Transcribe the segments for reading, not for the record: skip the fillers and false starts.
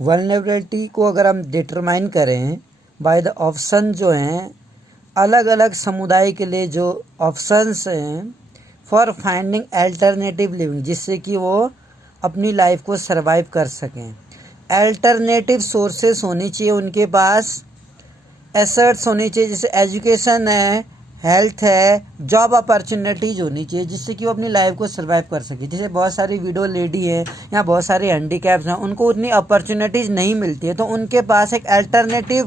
Vulnerability को अगर हम डिटरमाइन करें बाय द ऑप्शन जो हैं, अलग अलग समुदाय के लिए जो ऑप्शंस हैं फॉर फाइंडिंग अल्टरनेटिव लिविंग, जिससे कि वो अपनी लाइफ को सरवाइव कर सकें। अल्टरनेटिव सोर्सेस होनी चाहिए उनके पास, एसेट्स होनी चाहिए जैसे एजुकेशन है, हेल्थ है, जॉब अपॉर्चुनिटीज़ होनी चाहिए जिससे कि वो अपनी लाइफ को सर्वाइव कर सके। जैसे बहुत सारी विडो लेडी हैं या बहुत सारे हैंडीकैप्स हैं, उनको उतनी अपॉर्चुनिटीज़ नहीं मिलती है, तो उनके पास एक अल्टरनेटिव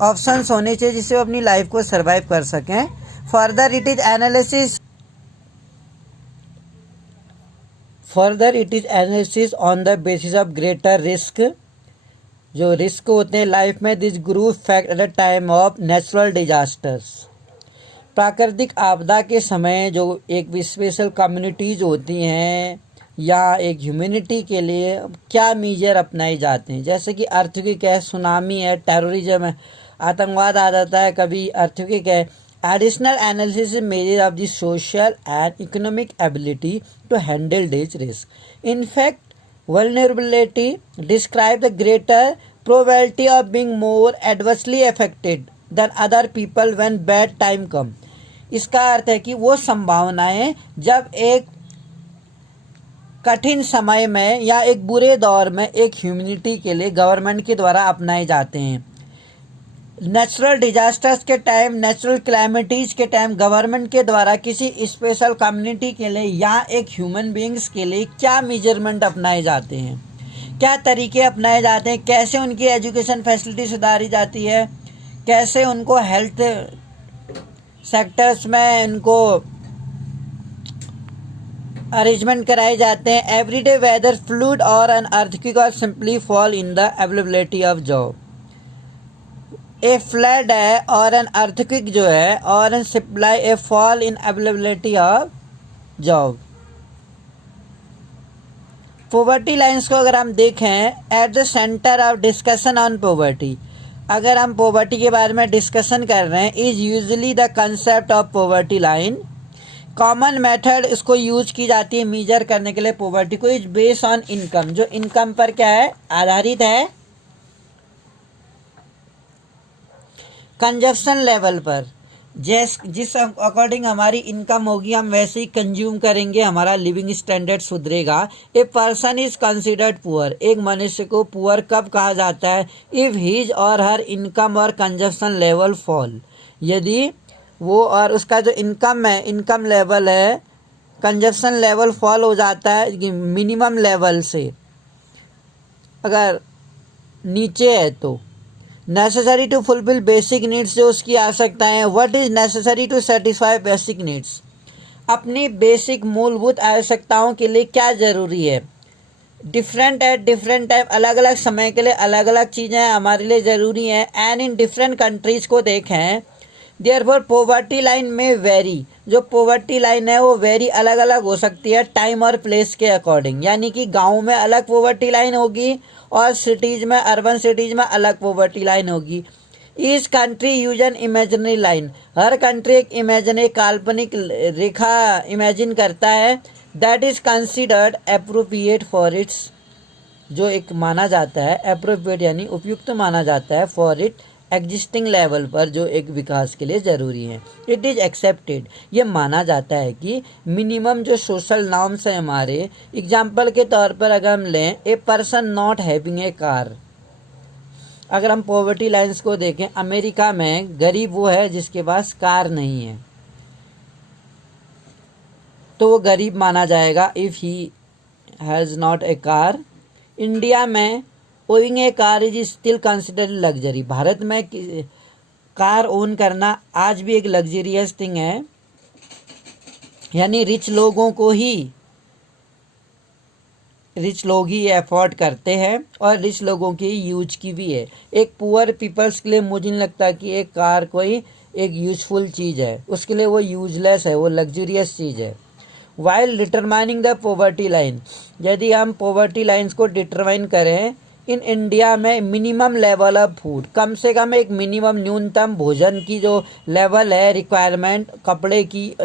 ऑप्शंस होने चाहिए जिससे वो अपनी लाइफ को सर्वाइव कर सकें। Further it is analysis on the basis of greater risk, जो रिस्क होते हैं लाइफ में, this group fact at the time of natural disasters, प्राकृतिक आपदा के समय जो एक स्पेशल कम्युनिटीज़ होती हैं या एक ह्यूमैनिटी के लिए क्या मीजर अपनाए जाते हैं, जैसे कि अर्थक्वेक है, सुनामी है, टेररिज्म है, आतंकवाद आ जाता है, कभी अर्थक्वेक है। Additional analysis measure of the social and economic ability to handle this risk. In fact vulnerability describe the greater probability of being more adversely affected than other people when bad time come। इसका अर्थ है कि वो संभावनाएं जब एक कठिन समय में या एक बुरे दौर में एक ह्यूमैनिटी के लिए गवर्नमेंट के द्वारा अपनाए जाते हैं। नेचुरल डिजास्टर्स के टाइम, नेचुरल क्लैमिटीज़ के टाइम गवर्नमेंट के द्वारा किसी स्पेशल कम्युनिटी के लिए या एक ह्यूमन बीइंग्स के लिए क्या मेजरमेंट अपनाए जाते हैं, क्या तरीके अपनाए जाते हैं, कैसे उनकी एजुकेशन फैसिलिटी सुधारी जाती है, कैसे उनको हेल्थ सेक्टर्स में उनको अरेंजमेंट कराए जाते हैं। एवरीडे वेदर, फ्लूड और एन अर्थक्वेक और simply fall in the availability of job. A flood है और एन अर्थक्वेक जो है और an supply a fall in availability of job. Poverty lines को अगर हम देखें, at the centre of discussion on poverty, अगर हम पॉवर्टी के बारे में डिस्कशन कर रहे हैं, is usually the concept of poverty line. Common method इसको यूज की जाती है मेजर करने के लिए पॉवर्टी को, इज बेस्ड ऑन इनकम, जो इनकम पर क्या है आधारित है, कंजप्शन लेवल पर, जिस अकॉर्डिंग हमारी इनकम होगी हम वैसे ही कंज्यूम करेंगे, हमारा लिविंग स्टैंडर्ड सुधरेगा। A person is considered poor, एक मनुष्य को पुअर कब कहा जाता है, इफ हिज और हर इनकम और कंजप्शन लेवल फॉल, यदि वो और उसका जो इनकम है, इनकम लेवल है, कंजप्शन लेवल फॉल हो जाता है मिनिमम लेवल से, अगर नीचे है तो। Necessary to fulfil basic needs, जो उसकी आवश्यकताएं हैं। What is necessary to satisfy basic needs, अपनी बेसिक मूलभूत आवश्यकताओं के लिए क्या ज़रूरी है। डिफरेंट एट डिफरेंट टाइम, अलग अलग समय के लिए अलग अलग चीज़ें हमारे लिए ज़रूरी हैं। एंड इन डिफरेंट कंट्रीज़ को देखें, देयरफॉर पॉवर्टी लाइन में वेरी, जो पॉवर्टी लाइन है वो वेरी अलग अलग हो सकती है टाइम और प्लेस के अकॉर्डिंग, यानी कि गाँव में अलग पॉवर्टी लाइन होगी और सिटीज़ में, अर्बन सिटीज़ में अलग पॉवर्टी लाइन होगी। Each country use an imaginary line, her country एक इमेजिनरी काल्पनिक रेखा इमेजिन करता है, that is considered appropriate for its, जो एक माना जाता है अप्रोप्रिएट यानी उपयुक्त माना जाता है, फॉर इट एग्जिस्टिंग लेवल पर, जो एक विकास के लिए ज़रूरी है। इट इज़ एक्सेप्टेड, ये माना जाता है कि मिनिमम जो सोशल नॉर्म्स हैं हमारे, एग्जाम्पल के तौर पर अगर हम लें, a person not having a car, अगर हम पॉवर्टी लाइंस को देखें, अमेरिका में गरीब वो है जिसके पास कार नहीं है, तो वो गरीब माना जाएगा if he has not a car. India में owing a car is still considered luxury, Bharat में कार ओन करना आज भी एक लग्जरियस थिंग है, यानी रिच लोग ही अफोर्ड करते हैं और रिच लोगों की यूज की भी है। एक पुअर पीपल्स के लिए मुझे नहीं लगता कि एक कार कोई एक यूजफुल चीज़ है, उसके लिए वो यूजलेस है, वो लग्जरियस चीज़ है। While determining the poverty line, यदि हम पॉवर्टी लाइन्स को डिटरमाइन करें, इन इंडिया में मिनिमम लेवल ऑफ फूड, कम से कम एक मिनिमम न्यूनतम भोजन की जो लेवल है, रिक्वायरमेंट, कपड़े की,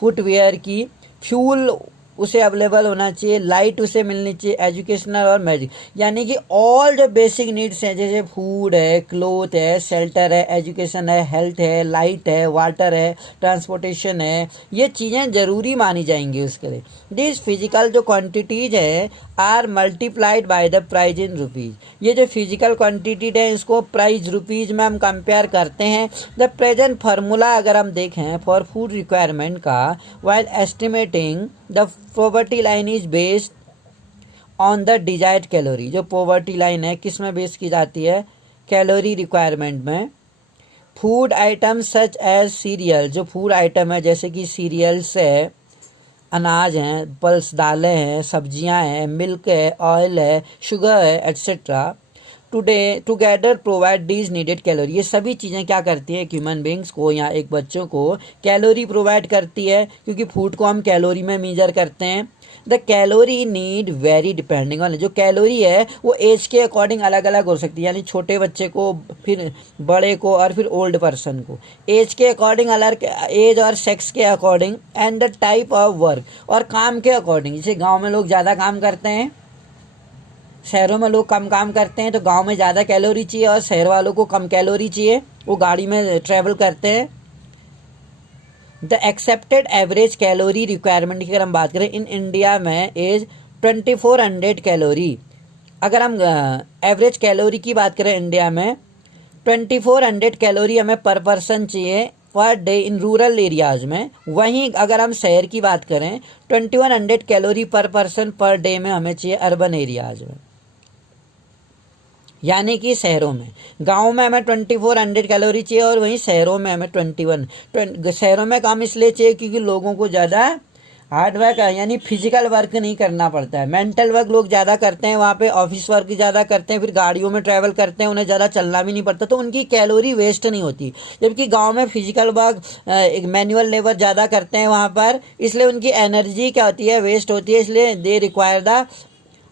फुटवेयर की, फ्यूल उसे अवेलेबल होना चाहिए, लाइट उसे मिलनी चाहिए, एजुकेशनल और मैजिक, यानी कि ऑल जो बेसिक नीड्स हैं जैसे फूड है, क्लोथ है, शेल्टर है, एजुकेशन है, हेल्थ है, लाइट है, वाटर है, ट्रांसपोर्टेशन है, ये चीज़ें ज़रूरी मानी जाएंगी उसके लिए। दिस फिजिकल जो क्वांटिटीज है are multiplied by the price in rupees. ये जो फिजिकल क्वांटिटी है इसको प्राइस रुपीज़ में हम कंपेयर करते हैं। द प्रेजेंट फार्मूला अगर हम देखें फॉर फूड रिक्वायरमेंट का, while estimating the poverty line is based on the desired calorie। जो poverty line है किस में बेस की जाती है, कैलोरी रिक्वायरमेंट में। Food item such as cereal, जो फूड आइटम है जैसे कि सीरियल्स है, अनाज हैं, पल्स दालें हैं, सब्जियां हैं, मिल्क है, ऑयल है, शुगर है, etcetera, together provide these needed calorie. ये सभी चीज़ें क्या करती है, ह्यूमन बींग्स को या एक बच्चों को कैलोरी प्रोवाइड करती है, क्योंकि फूड को हम कैलोरी में मेजर करते हैं। The calorie need very depending on, जो कैलोरी है वो एज के अकॉर्डिंग अलग अलग हो सकती है, यानी छोटे बच्चे को, फिर बड़े को, और फिर ओल्ड पर्सन को, एज के अकॉर्डिंग अलग, एज और सेक्स के according, and the type of work, और काम के अकॉर्डिंग। जैसे गाँव में लोग ज़्यादा काम करते हैं, शहरों में लोग कम काम करते हैं, तो गांव में ज़्यादा कैलोरी चाहिए और शहर वालों को कम कैलोरी चाहिए, वो गाड़ी में ट्रैवल करते हैं। The accepted average calorie requirement की अगर हम बात करें इन इंडिया में इज 2400 कैलोरी। अगर हम एवरेज कैलोरी की बात करें इंडिया में 2400 कैलोरी हमें पर पर्सन चाहिए per day in rural areas में। वहीं अगर हम शहर की बात करें 2100 कैलोरी पर पर्सन पर डे में हमें चाहिए अर्बन एरियाज में, यानी कि शहरों में। गांव में हमें 2400 कैलोरी चाहिए और वहीं शहरों में हमें 21। शहरों में काम इसलिए चाहिए क्योंकि लोगों को ज़्यादा हार्ड वर्क यानी फिजिकल वर्क नहीं करना पड़ता है, मेंटल वर्क लोग ज़्यादा करते हैं, वहाँ पे ऑफिस वर्क ज़्यादा करते हैं, फिर गाड़ियों में ट्रैवल करते हैं, उन्हें ज़्यादा चलना भी नहीं पड़ता, तो उनकी कैलोरी वेस्ट नहीं होती। जबकि गांव में फिजिकल वर्क एक मैनुअल लेबर ज़्यादा करते हैं वहाँ पर, इसलिए उनकी एनर्जी क्या होती है, वेस्ट होती है, इसलिए they require the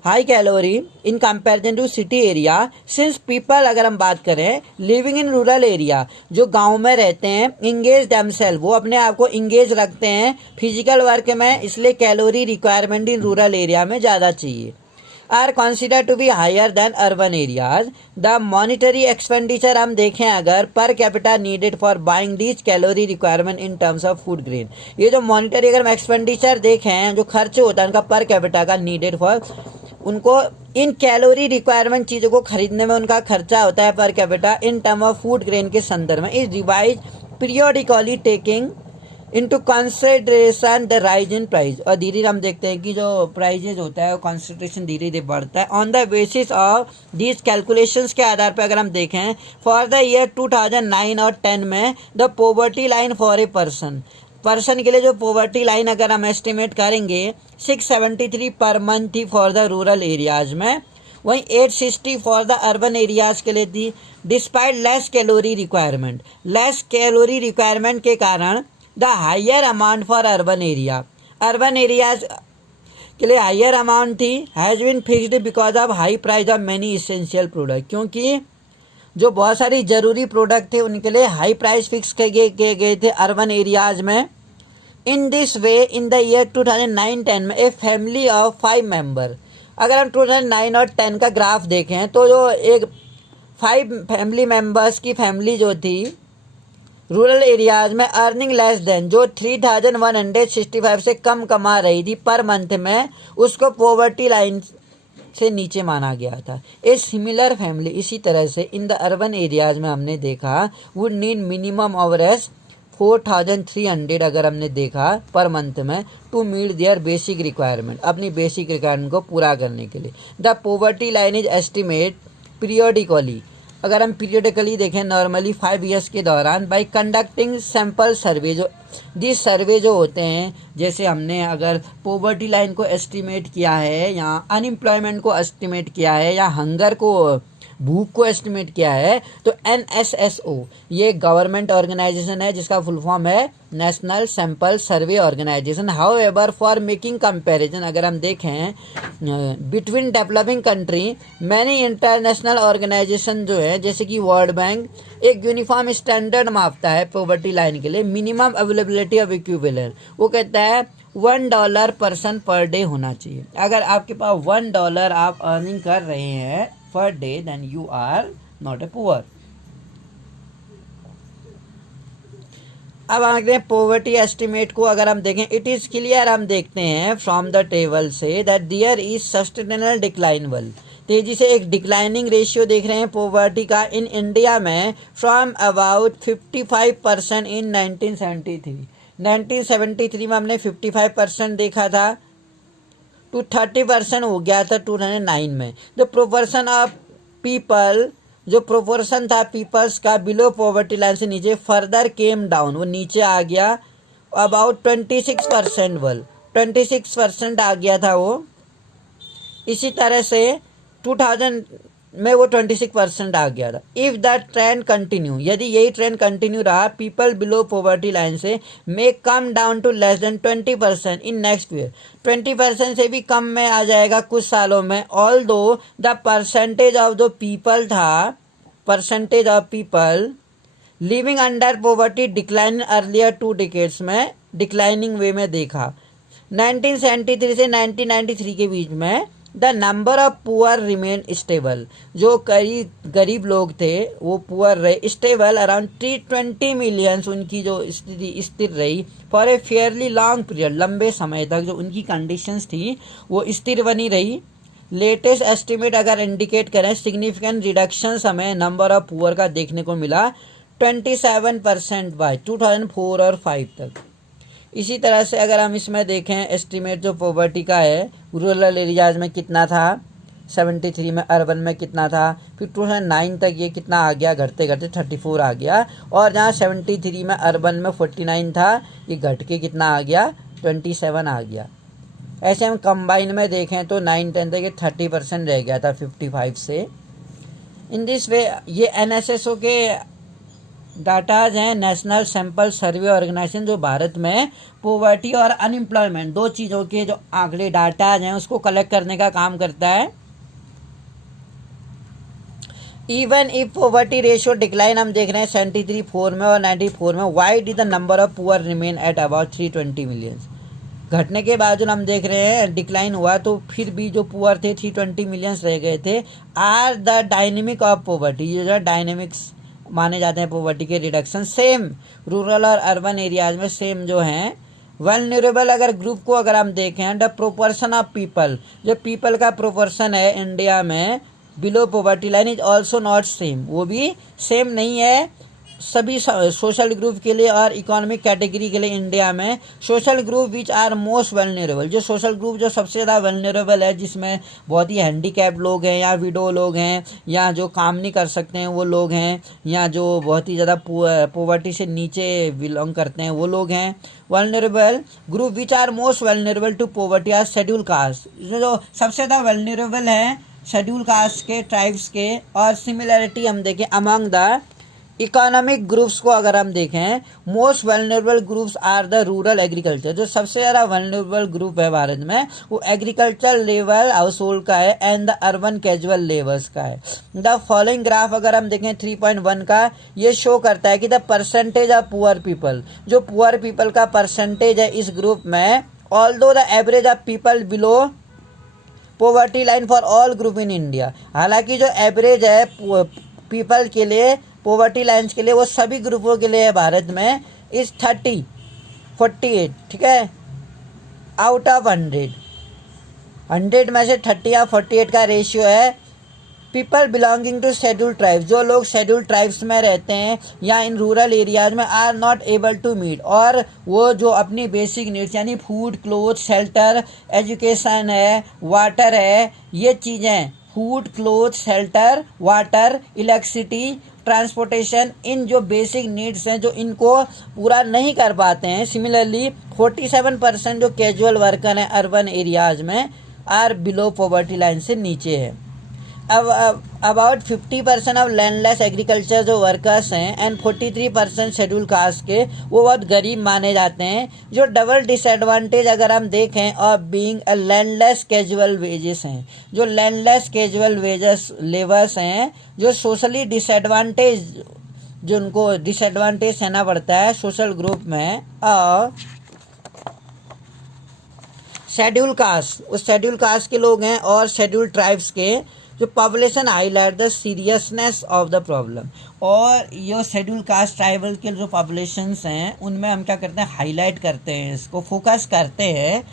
high calorie in comparison to city area. Since people अगर हम बात करें लिविंग इन रूरल एरिया, जो गांव में रहते हैं, इंगेज दमसेल्फ, वो अपने आप को इंगेज रखते हैं फिजिकल वर्क में, इसलिए calorie requirement in rural area में ज़्यादा चाहिए। Are consider to be higher than urban areas. The monetary expenditure हम देखें अगर per capita needed for buying these calorie requirement in terms of food grain, ये जो मॉनिटरी अगर हम एक्सपेंडिचर देखें, जो खर्च होता है उनका पर कैपिटा का नीडेड फॉर, उनको इन कैलोरी रिक्वायरमेंट चीज़ों को खरीदने में उनका खर्चा होता है per capita in term of food grain के संदर्भ में, is revise periodically taking into consideration the rise in price. और धीरे धीरे हम देखते हैं कि जो प्राइजेज होता है वो कंसिडरेशन धीरे धीरे बढ़ता है। On the basis of these calculations के आधार पर अगर हम देखें फॉर द ईयर 2009 और 10 में the poverty line for a person के लिए जो पॉवर्टी लाइन अगर हम एस्टिमेट करेंगे 673 पर मंथ थी फॉर द रूरल एरियाज में, वहीं 860 फॉर द अर्बन एरियाज के लिए थी। डिस्पाइट लेस कैलोरी रिक्वायरमेंट के कारण the higher amount for urban areas के लिए हायर अमाउंट थी, has been fixed because of high price of many essential product, क्योंकि जो बहुत सारी ज़रूरी प्रोडक्ट थे उनके लिए हाई प्राइस फिक्स किए गए थे अर्बन एरियाज में। In this way in the year 2009-10 में ए फैमिली ऑफ 5 मेंबर, अगर हम 2009 और 10 का ग्राफ देखें तो जो एक 5 फैमिली मेंबर्स की फैमिली जो थी रूरल एरियाज में अर्निंग लेस देन, जो 3165 से कम कमा रही थी पर मंथ में, उसको पॉवर्टी लाइन से नीचे माना गया था। ए सिमिलर फैमिली इसी तरह से इन द अर्बन एरियाज में हमने देखा वुड नीड मिनिमम एवरेज 4300 अगर हमने देखा पर मंथ में to meet their basic requirement, अपनी बेसिक रिक्वायरमेंट को पूरा करने के लिए। The poverty line is estimate periodically, अगर हम पीरियोडिकली देखें नॉर्मली 5 ईयर्स के दौरान बाई कंडक्टिंग सैम्पल सर्वे, जो दिस सर्वे जो होते हैं, जैसे हमने अगर पॉवर्टी लाइन को एस्टिमेट किया है या अनएम्प्लॉयमेंट को एस्टिमेट किया है या हंगर को, भूख को एस्टिमेट किया है, तो NSSO ये गवर्नमेंट ऑर्गेनाइजेशन है जिसका फुल फॉर्म है national sample survey organisation. However for making comparison अगर हम देखें between developing country, many international organisation जो है जैसे कि वर्ल्ड बैंक एक यूनिफॉर्म स्टैंडर्ड मापता है पॉवर्टी लाइन के लिए, मिनिमम अवेलेबिलिटी ऑफ इक्विवेलेंट। वो कहता है $1 पर्सन पर डे होना चाहिए। अगर आपके पास $1 आप अर्निंग कर रहे हैं per day, then you are not a poor. अब हम देखते हैं पॉवर्टी एस्टिमेट को। अगर हम देखें, इट इज़ क्लियर, हम देखते हैं फ्रॉम द टेबल से that there is sustainable declinable, तेजी से एक डिक्लाइनिंग रेशियो देख रहे हैं पॉवर्टी का इन इंडिया में फ्रॉम अबाउट 55% इन 1973। 1973 में हमने 55% देखा था, टू 30% हो गया था 2009 में। द प्रोपोर्शन ऑफ पीपल, जो प्रोपोर्शन था पीपल्स का बिलो पॉवर्टी लाइन से नीचे, फर्दर केम डाउन, वो नीचे आ गया अबाउट 26%, 26% आ गया था वो। इसी तरह से 2000 में वो 26% आ गया था। इफ़ द ट्रेंड कंटिन्यू, यदि यही ट्रेंड कंटिन्यू रहा, पीपल बिलो पॉवर्टी लाइन से may come down to less than 20% in next year, 20% से भी कम में आ जाएगा कुछ सालों में। Although the percentage of the people था, percentage of people living under poverty decline earlier 2 decades में डिक्लाइनिंग वे में देखा। 1973 से 1993 के बीच में the number of poor remain stable, जो गरीब लोग थे वो पुअर रहे, स्टेबल अराउंड 320 मिलियंस, उनकी जो स्थिति स्थिर रही for a Fairlie long period, लंबे समय तक जो उनकी कंडीशंस थी वो स्थिर बनी रही। लेटेस्ट एस्टिमेट अगर इंडिकेट करें, सिग्निफिकेंट रिडक्शन हमें नंबर ऑफ पुअर का देखने को मिला 27% बाय 2004 और 5 तक। इसी तरह से अगर हम इसमें देखें एस्टिमेट जो पॉवर्टी का है, रूरल एरियाज में कितना था 73 में, अर्बन में कितना था, फिर 2009 तक ये कितना आ गया, घटते घटते 34 आ गया, और जहाँ 73 में अर्बन में 49 था, ये घट के कितना आ गया 27 आ गया। ऐसे हम कंबाइन में देखें तो 9-10 तक ये 30% रह गया था 55 से। इन दिस वे ये NSSO के डाटाज हैं, नेशनल सैंपल सर्वे ऑर्गेनाइजेशन, जो भारत में पॉवर्टी और अनएम्प्लॉयमेंट दो चीज़ों के जो आंकड़े डाटाज हैं उसको कलेक्ट करने का काम करता है। Even if poverty ratio decline हम देख रहे हैं 73 में और 94 में, why did the number of poor remain at about 320 million. घटने के बावजूद हम देख रहे हैं डिक्लाइन हुआ तो फिर भी जो पुअर थे 320 मिलियंस रह गए थे। Are the dynamic of poverty, ये जो डायनेमिक्स माने जाते हैं पॉवर्टी के रिडक्शन, सेम रूरल और अर्बन एरियाज में सेम जो हैं। वल्नरेबल अगर ग्रुप को अगर हम देखें, द प्रोपोर्शन ऑफ पीपल, जो पीपल का प्रोपोर्शन है इंडिया में below poverty line is also not same, वो भी सेम नहीं है सभी सोशल ग्रुप के लिए और इकोनॉमिक कैटेगरी के लिए। इंडिया में social group which are most vulnerable, जो सोशल ग्रुप जो सबसे ज़्यादा वल्नरेबल है, जिसमें बहुत ही हैंडीकैप लोग हैं या विडो लोग हैं या जो काम नहीं कर सकते हैं वो लोग हैं या जो बहुत ही ज़्यादा पॉवर्टी से नीचे बिलोंग करते हैं वो लोग हैं। Vulnerable group which are most vulnerable to poverty are schedule caste, जो सबसे ज़्यादा वल्नरेबल है शेड्यूल कास्ट के, ट्राइब्स के। और सिमिलरिटी हम देखें अमंग द इकोनॉमिक ग्रुप्स को अगर हम देखें, most vulnerable groups are the rural agriculture, जो सबसे ज़्यादा वल्नरेबल ग्रुप है भारत में वो एग्रीकल्चर लेवल हाउस होल्ड का है and the urban casual labours का है। द फॉलोइंग ग्राफ अगर हम देखें 3.1 का, ये शो करता है कि the percentage of poor people, जो पुअर पीपल का परसेंटेज है इस ग्रुप में, although the average of people below poverty line for all group in India, हालांकि जो एवरेज है पीपल के लिए पॉवर्टी लाइन्स के लिए वो सभी ग्रुपों के लिए है भारत में इस 48, ठीक है, आउट ऑफ 100 में से 30 या 48 का रेशियो है people belonging to schedule tribes, जो लोग शेड्यूल ट्राइब्स में रहते हैं या इन रूरल एरियाज में are not able to meet, और वो जो अपनी बेसिक नीड्स यानी फूड, क्लोथ, शेल्टर, एजुकेशन है, वाटर है, ये चीज़ें food, cloth, shelter, water, electricity, transportation, इन जो बेसिक नीड्स हैं जो इनको पूरा नहीं कर पाते हैं। सिमिलरली 47% जो कैजुअल वर्कर हैं अर्बन एरियाज में आर बिलो पॉवर्टी लाइन से नीचे है। अब अबाउट 50% ऑफ लैंडलेस एग्रीकल्चर जो वर्कर्स हैं एंड 43% शेड्यूल कास्ट के, वो बहुत गरीब माने जाते हैं। जो डबल डिसएडवांटेज अगर हम देखें और being a landless casual wages हैं, जो लैंडलेस कैजुअल वेजेस लेबर्स हैं, जो सोशली डिसएडवांटेज, जो उनको डिसएडवांटेज सहना पड़ता है सोशल ग्रुप में, और शेड्यूल कास्ट, वो शेड्यूल कास्ट के लोग हैं और शेड्यूल ट्राइब्स के जो population highlight the seriousness of the problem. और ये शेड्यूल कास्ट ट्राइबल के जो पॉपुलेशंस हैं उनमें हम क्या करते हैं, हाईलाइट करते हैं, इसको फोकस करते हैं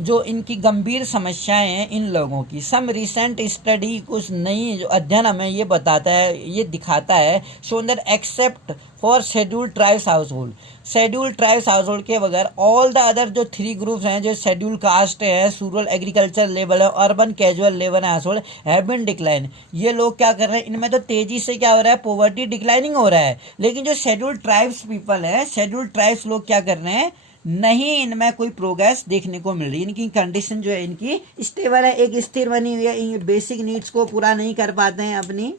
जो इनकी गंभीर समस्याएं हैं इन लोगों की। सम रिसेंट स्टडी, कुछ नई जो अध्ययन हमें ये बताता है, ये दिखाता है, show that except for schedule tribes house hold, schedule tribes house hold के बगैर ऑल द अदर जो 3 ग्रुप्स हैं, जो शेड्यूल कास्ट है, रूरल एग्रीकल्चर लेवल है, urban casual labour household have been decline. ये लोग क्या कर रहे हैं, इनमें तो तेजी से क्या हो रहा है, पोवर्टी डिक्लाइनिंग हो रहा है। लेकिन जो शेड्यूल ट्राइब्स पीपल है, शेड्यूल ट्राइब्स लोग क्या कर रहे हैं, नहीं इनमें कोई प्रोग्रेस देखने को मिल रही। इनकी कंडीशन जो है इनकी स्टेबल है, एक स्थिर बनी हुई है, बेसिक नीड्स को पूरा नहीं कर पाते हैं अपनी।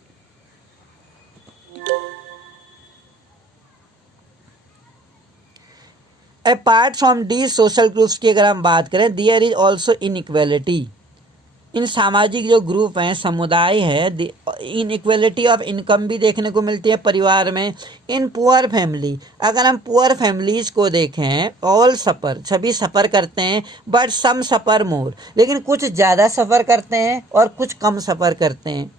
Apart from the social groups की अगर हम बात करें, देयर इज ऑल्सो इनइक्वेलिटी। इन सामाजिक जो ग्रुप हैं, समुदाय है, इनइक्वेलिटी ऑफ इनकम भी देखने को मिलती है परिवार में। इन पुअर फैमिली, अगर हम पुअर फैमिलीज को देखें, ऑल सफ़र, सभी सफ़र करते हैं, बट सम सफ़र मोर, लेकिन कुछ ज़्यादा सफ़र करते हैं और कुछ कम सफ़र करते हैं।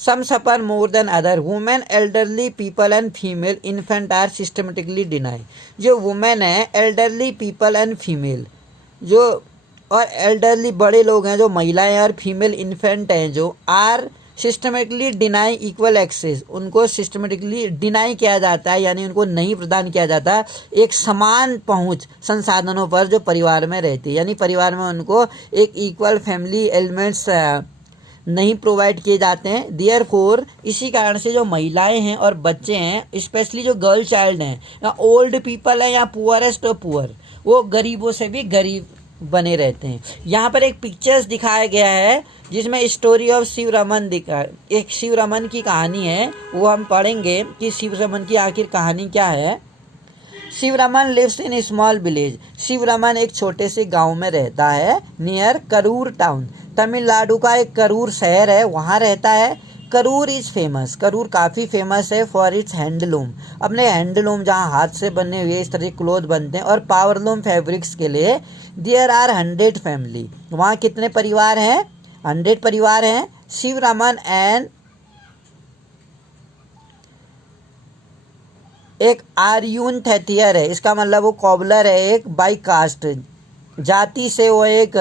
Some suffer more than other. Women, elderly people and female infant are systematically deny. जो वुमेन है, एल्डरली पीपल एंड फीमेल, जो और एल्डरली बड़े लोग हैं, जो महिलाएं और फीमेल इन्फेंट हैं, जो are systematically deny equal access, उनको सिस्टमेटिकली डिनाई किया जाता है, यानी उनको नहीं प्रदान किया जाता एक समान पहुंच संसाधनों पर जो परिवार में रहती है। यानी परिवार में उनको एक इक्वल फैमिली एलिमेंट्स नहीं प्रोवाइड किए जाते हैं। देयरफॉर, इसी कारण से जो महिलाएं हैं और बच्चे हैं, स्पेशली जो गर्ल चाइल्ड हैं या ओल्ड पीपल हैं या पुअरेस्ट ऑफ पुअर, वो गरीबों से भी गरीब बने रहते हैं। यहाँ पर एक पिक्चर्स दिखाया गया है जिसमें स्टोरी ऑफ शिव रमन दिखा, एक शिव रमन की कहानी है, वो हम पढ़ेंगे कि शिव रमन की आखिर कहानी क्या है। Shivaraman lives in small village. Shivaraman एक छोटे से गांव में रहता है, नियर करूर टाउन, तमिलनाडु का एक करूर शहर है, वहाँ रहता है। करूर इज़ फेमस, करूर काफ़ी फेमस है फॉर इट्स हैंडलूम, अपने हैंडलूम जहाँ हाथ से बने हुए इस तरह के क्लोथ बनते हैं, और पावरलूम फैब्रिक्स के लिए। देयर आर 100 फैमिली, वहाँ कितने परिवार हैं, 100 परिवार हैं। शिव रमन एंड एक आर्यून थेथियर है, इसका मतलब वो कॉबलर है, एक बाई कास्ट जाति से वो एक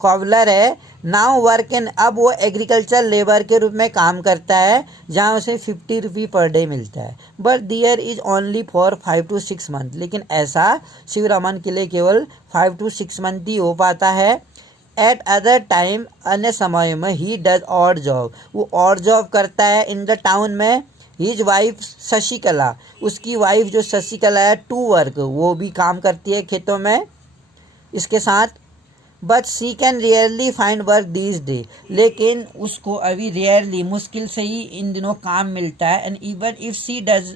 कॉबलर है। नाउ वर्क इन, अब वो एग्रीकल्चर लेबर के रूप में काम करता है, जहाँ उसे 50 रुपये पर डे मिलता है। But their is only for 5 to 6 month, लेकिन ऐसा शिव रमन के लिए केवल 5 to 6 मंथ ही हो पाता है। एट अदर टाइम, अन्य समय में ही डज ऑड जॉब, वो ऑड जॉब करता है इन द टाउन में। हिज वाइफ शशिकला, उसकी वाइफ जो शशिकला है, टू वर्क, वो भी काम करती है खेतों में इसके साथ। But she can rarely find work these days, लेकिन उसको अभी रेयरली, मुश्किल से ही इन दिनों काम मिलता है। And even if she does,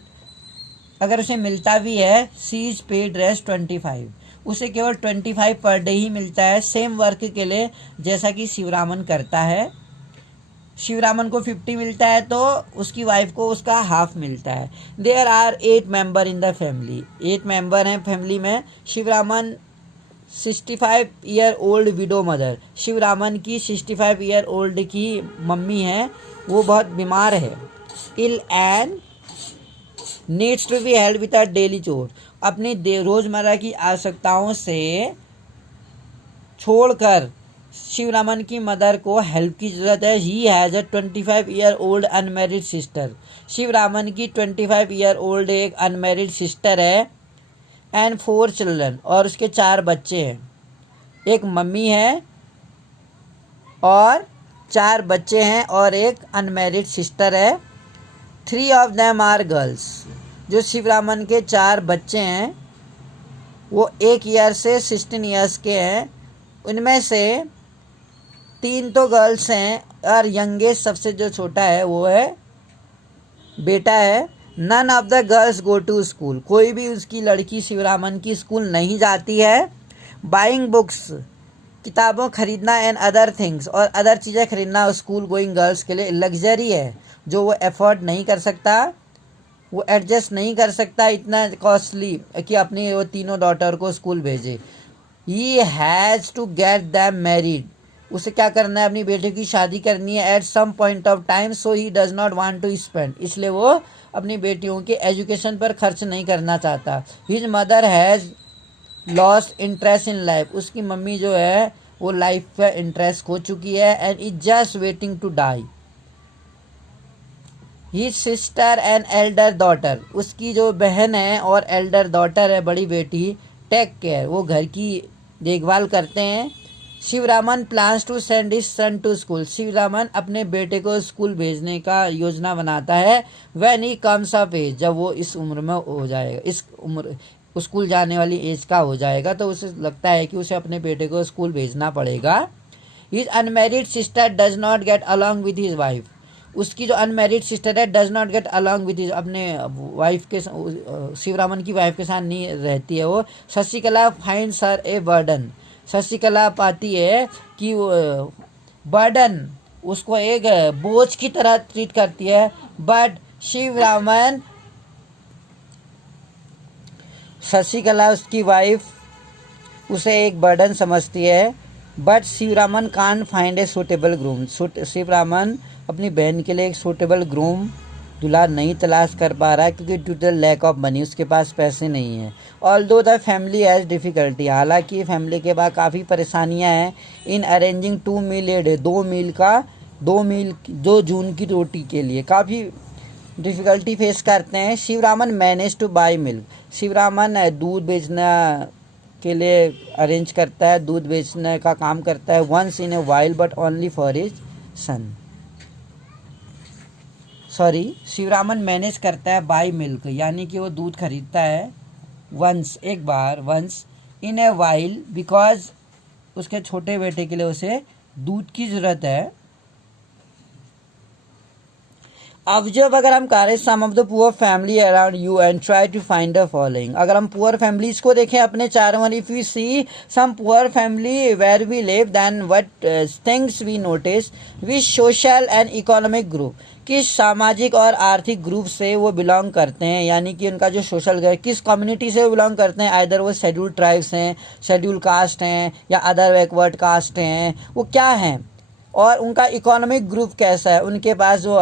अगर उसे मिलता भी है, सी इज पेड रेस्ट 25, उसे केवल 25 पर डे ही मिलता है सेम वर्क के लिए, जैसा कि शिवरामन करता है। शिवरामन को 50 मिलता है तो उसकी वाइफ को उसका हाफ मिलता है। There are 8 member in the family, 8 member हैं फैमिली में। Shivaraman 65 year old widow mother, Shivaraman की 65 ईयर ओल्ड की मम्मी है, वो बहुत बीमार है। Ill and needs to be help with a daily chore, अपनी रोज़मर्रा की आवश्यकताओं से छोड़कर शिवरामन की मदर को हेल्प की ज़रूरत है। He has a 25 year old unmarried sister, Sivaraman की 25 ईयर ओल्ड एक अनमैरिड सिस्टर है। एंड 4 चिल्ड्रन, और उसके 4 बच्चे हैं, एक मम्मी है और 4 बच्चे हैं और एक अनमैरिड सिस्टर है। 3 ऑफ देम आर गर्ल्स, जो शिवरामन के 4 बच्चे हैं वो 1 ईयर से 16 ईयर्स के हैं, उनमें से 3 तो गर्ल्स हैं और यंगेस्ट सबसे जो छोटा है वो है बेटा है। None of the girls go to school, कोई भी उसकी लड़की शिवरामन की स्कूल नहीं जाती है। बाइंग बुक्स, किताबों खरीदना, एंड अदर थिंग्स, और अदर चीज़ें खरीदना स्कूल गोइंग गर्ल्स के लिए लग्जरी है, जो वो एफर्ट नहीं कर सकता, वो एडजस्ट नहीं कर सकता इतना कॉस्टली कि अपनी वो तीनों डॉटर को स्कूल भेजे। He has to get them married, उसे क्या करना है, अपनी बेटे की शादी करनी है at some point of time, so he does not want to spend, इसलिए वो अपनी बेटियों के एजुकेशन पर खर्च नहीं करना चाहता। His mother has lost interest in life, उसकी मम्मी जो है वो लाइफ पे इंटरेस्ट खो चुकी है, and is just waiting to die. His sister and elder daughter, उसकी जो बहन है और एल्डर डॉटर है, बड़ी बेटी, टेक केयर, वो घर की देखभाल करते हैं। Shivaraman plans to send his son to school, Shivaraman अपने बेटे को स्कूल भेजने का योजना बनाता है। When he comes of age, जब वो इस उम्र में हो जाएगा, इस उम्र स्कूल जाने वाली एज का हो जाएगा, तो उसे लगता है कि उसे अपने बेटे को स्कूल भेजना पड़ेगा। His unmarried sister does not get along with his wife, उसकी जो अनमेरिड सिस्टर है does not get along with his, अपने वाइफ के शिवरामन की वाइफ के साथ नहीं रहती है वो। Shashikala finds her a burden, Shashikala पाती है कि वो बर्डन उसको एक बोझ की तरह ट्रीट करती है। बट शिवरामन, शशिकला उसकी वाइफ उसे एक बर्डन समझती है। But Shivaraman can't find a suitable groom, Shivaraman अपनी बहन के लिए एक सूटेबल ग्रूम, दूल्हा नहीं तलाश कर पा रहा है क्योंकि due to lack of money, उसके पास पैसे नहीं हैं। Although the family has difficulty, हालांकि फैमिली के पास काफ़ी परेशानियां हैं। इन अरेंजिंग 2 मील ए डे, 2 मील 2 जून की रोटी के लिए काफ़ी डिफ़िकल्टी फेस करते हैं। Sivaraman manage two by milk, Sivaraman दूध बेचना के लिए अरेंज करता है, दूध बेचने का काम करता है। Once in a while but only for his son, Shivaraman manage करता है बाई मिल्क, यानी कि वो दूध खरीदता है वंस, एक बार, once in a while, because उसके छोटे बेटे के लिए उसे दूध की ज़रूरत है। ऑब्जर्व, अगर हम करें some of the poor family around you and try to find the following, अगर हम पुअर फैमिलीज को देखें अपने चारों ओर, if you see some poor family where we live, then what things we notice, which social and economic group, किस सामाजिक और आर्थिक ग्रुप से वो बिलोंग करते हैं, यानी कि उनका जो सोशल किस कम्युनिटी से वो बिलोंग करते हैं, आइदर वो शेड्यूल ट्राइब्स हैं, शेड्यूल कास्ट हैं, या अदर बैकवर्ड कास्ट हैं, वो क्या हैं, और उनका इकोनॉमिक ग्रुप कैसा है, उनके पास जो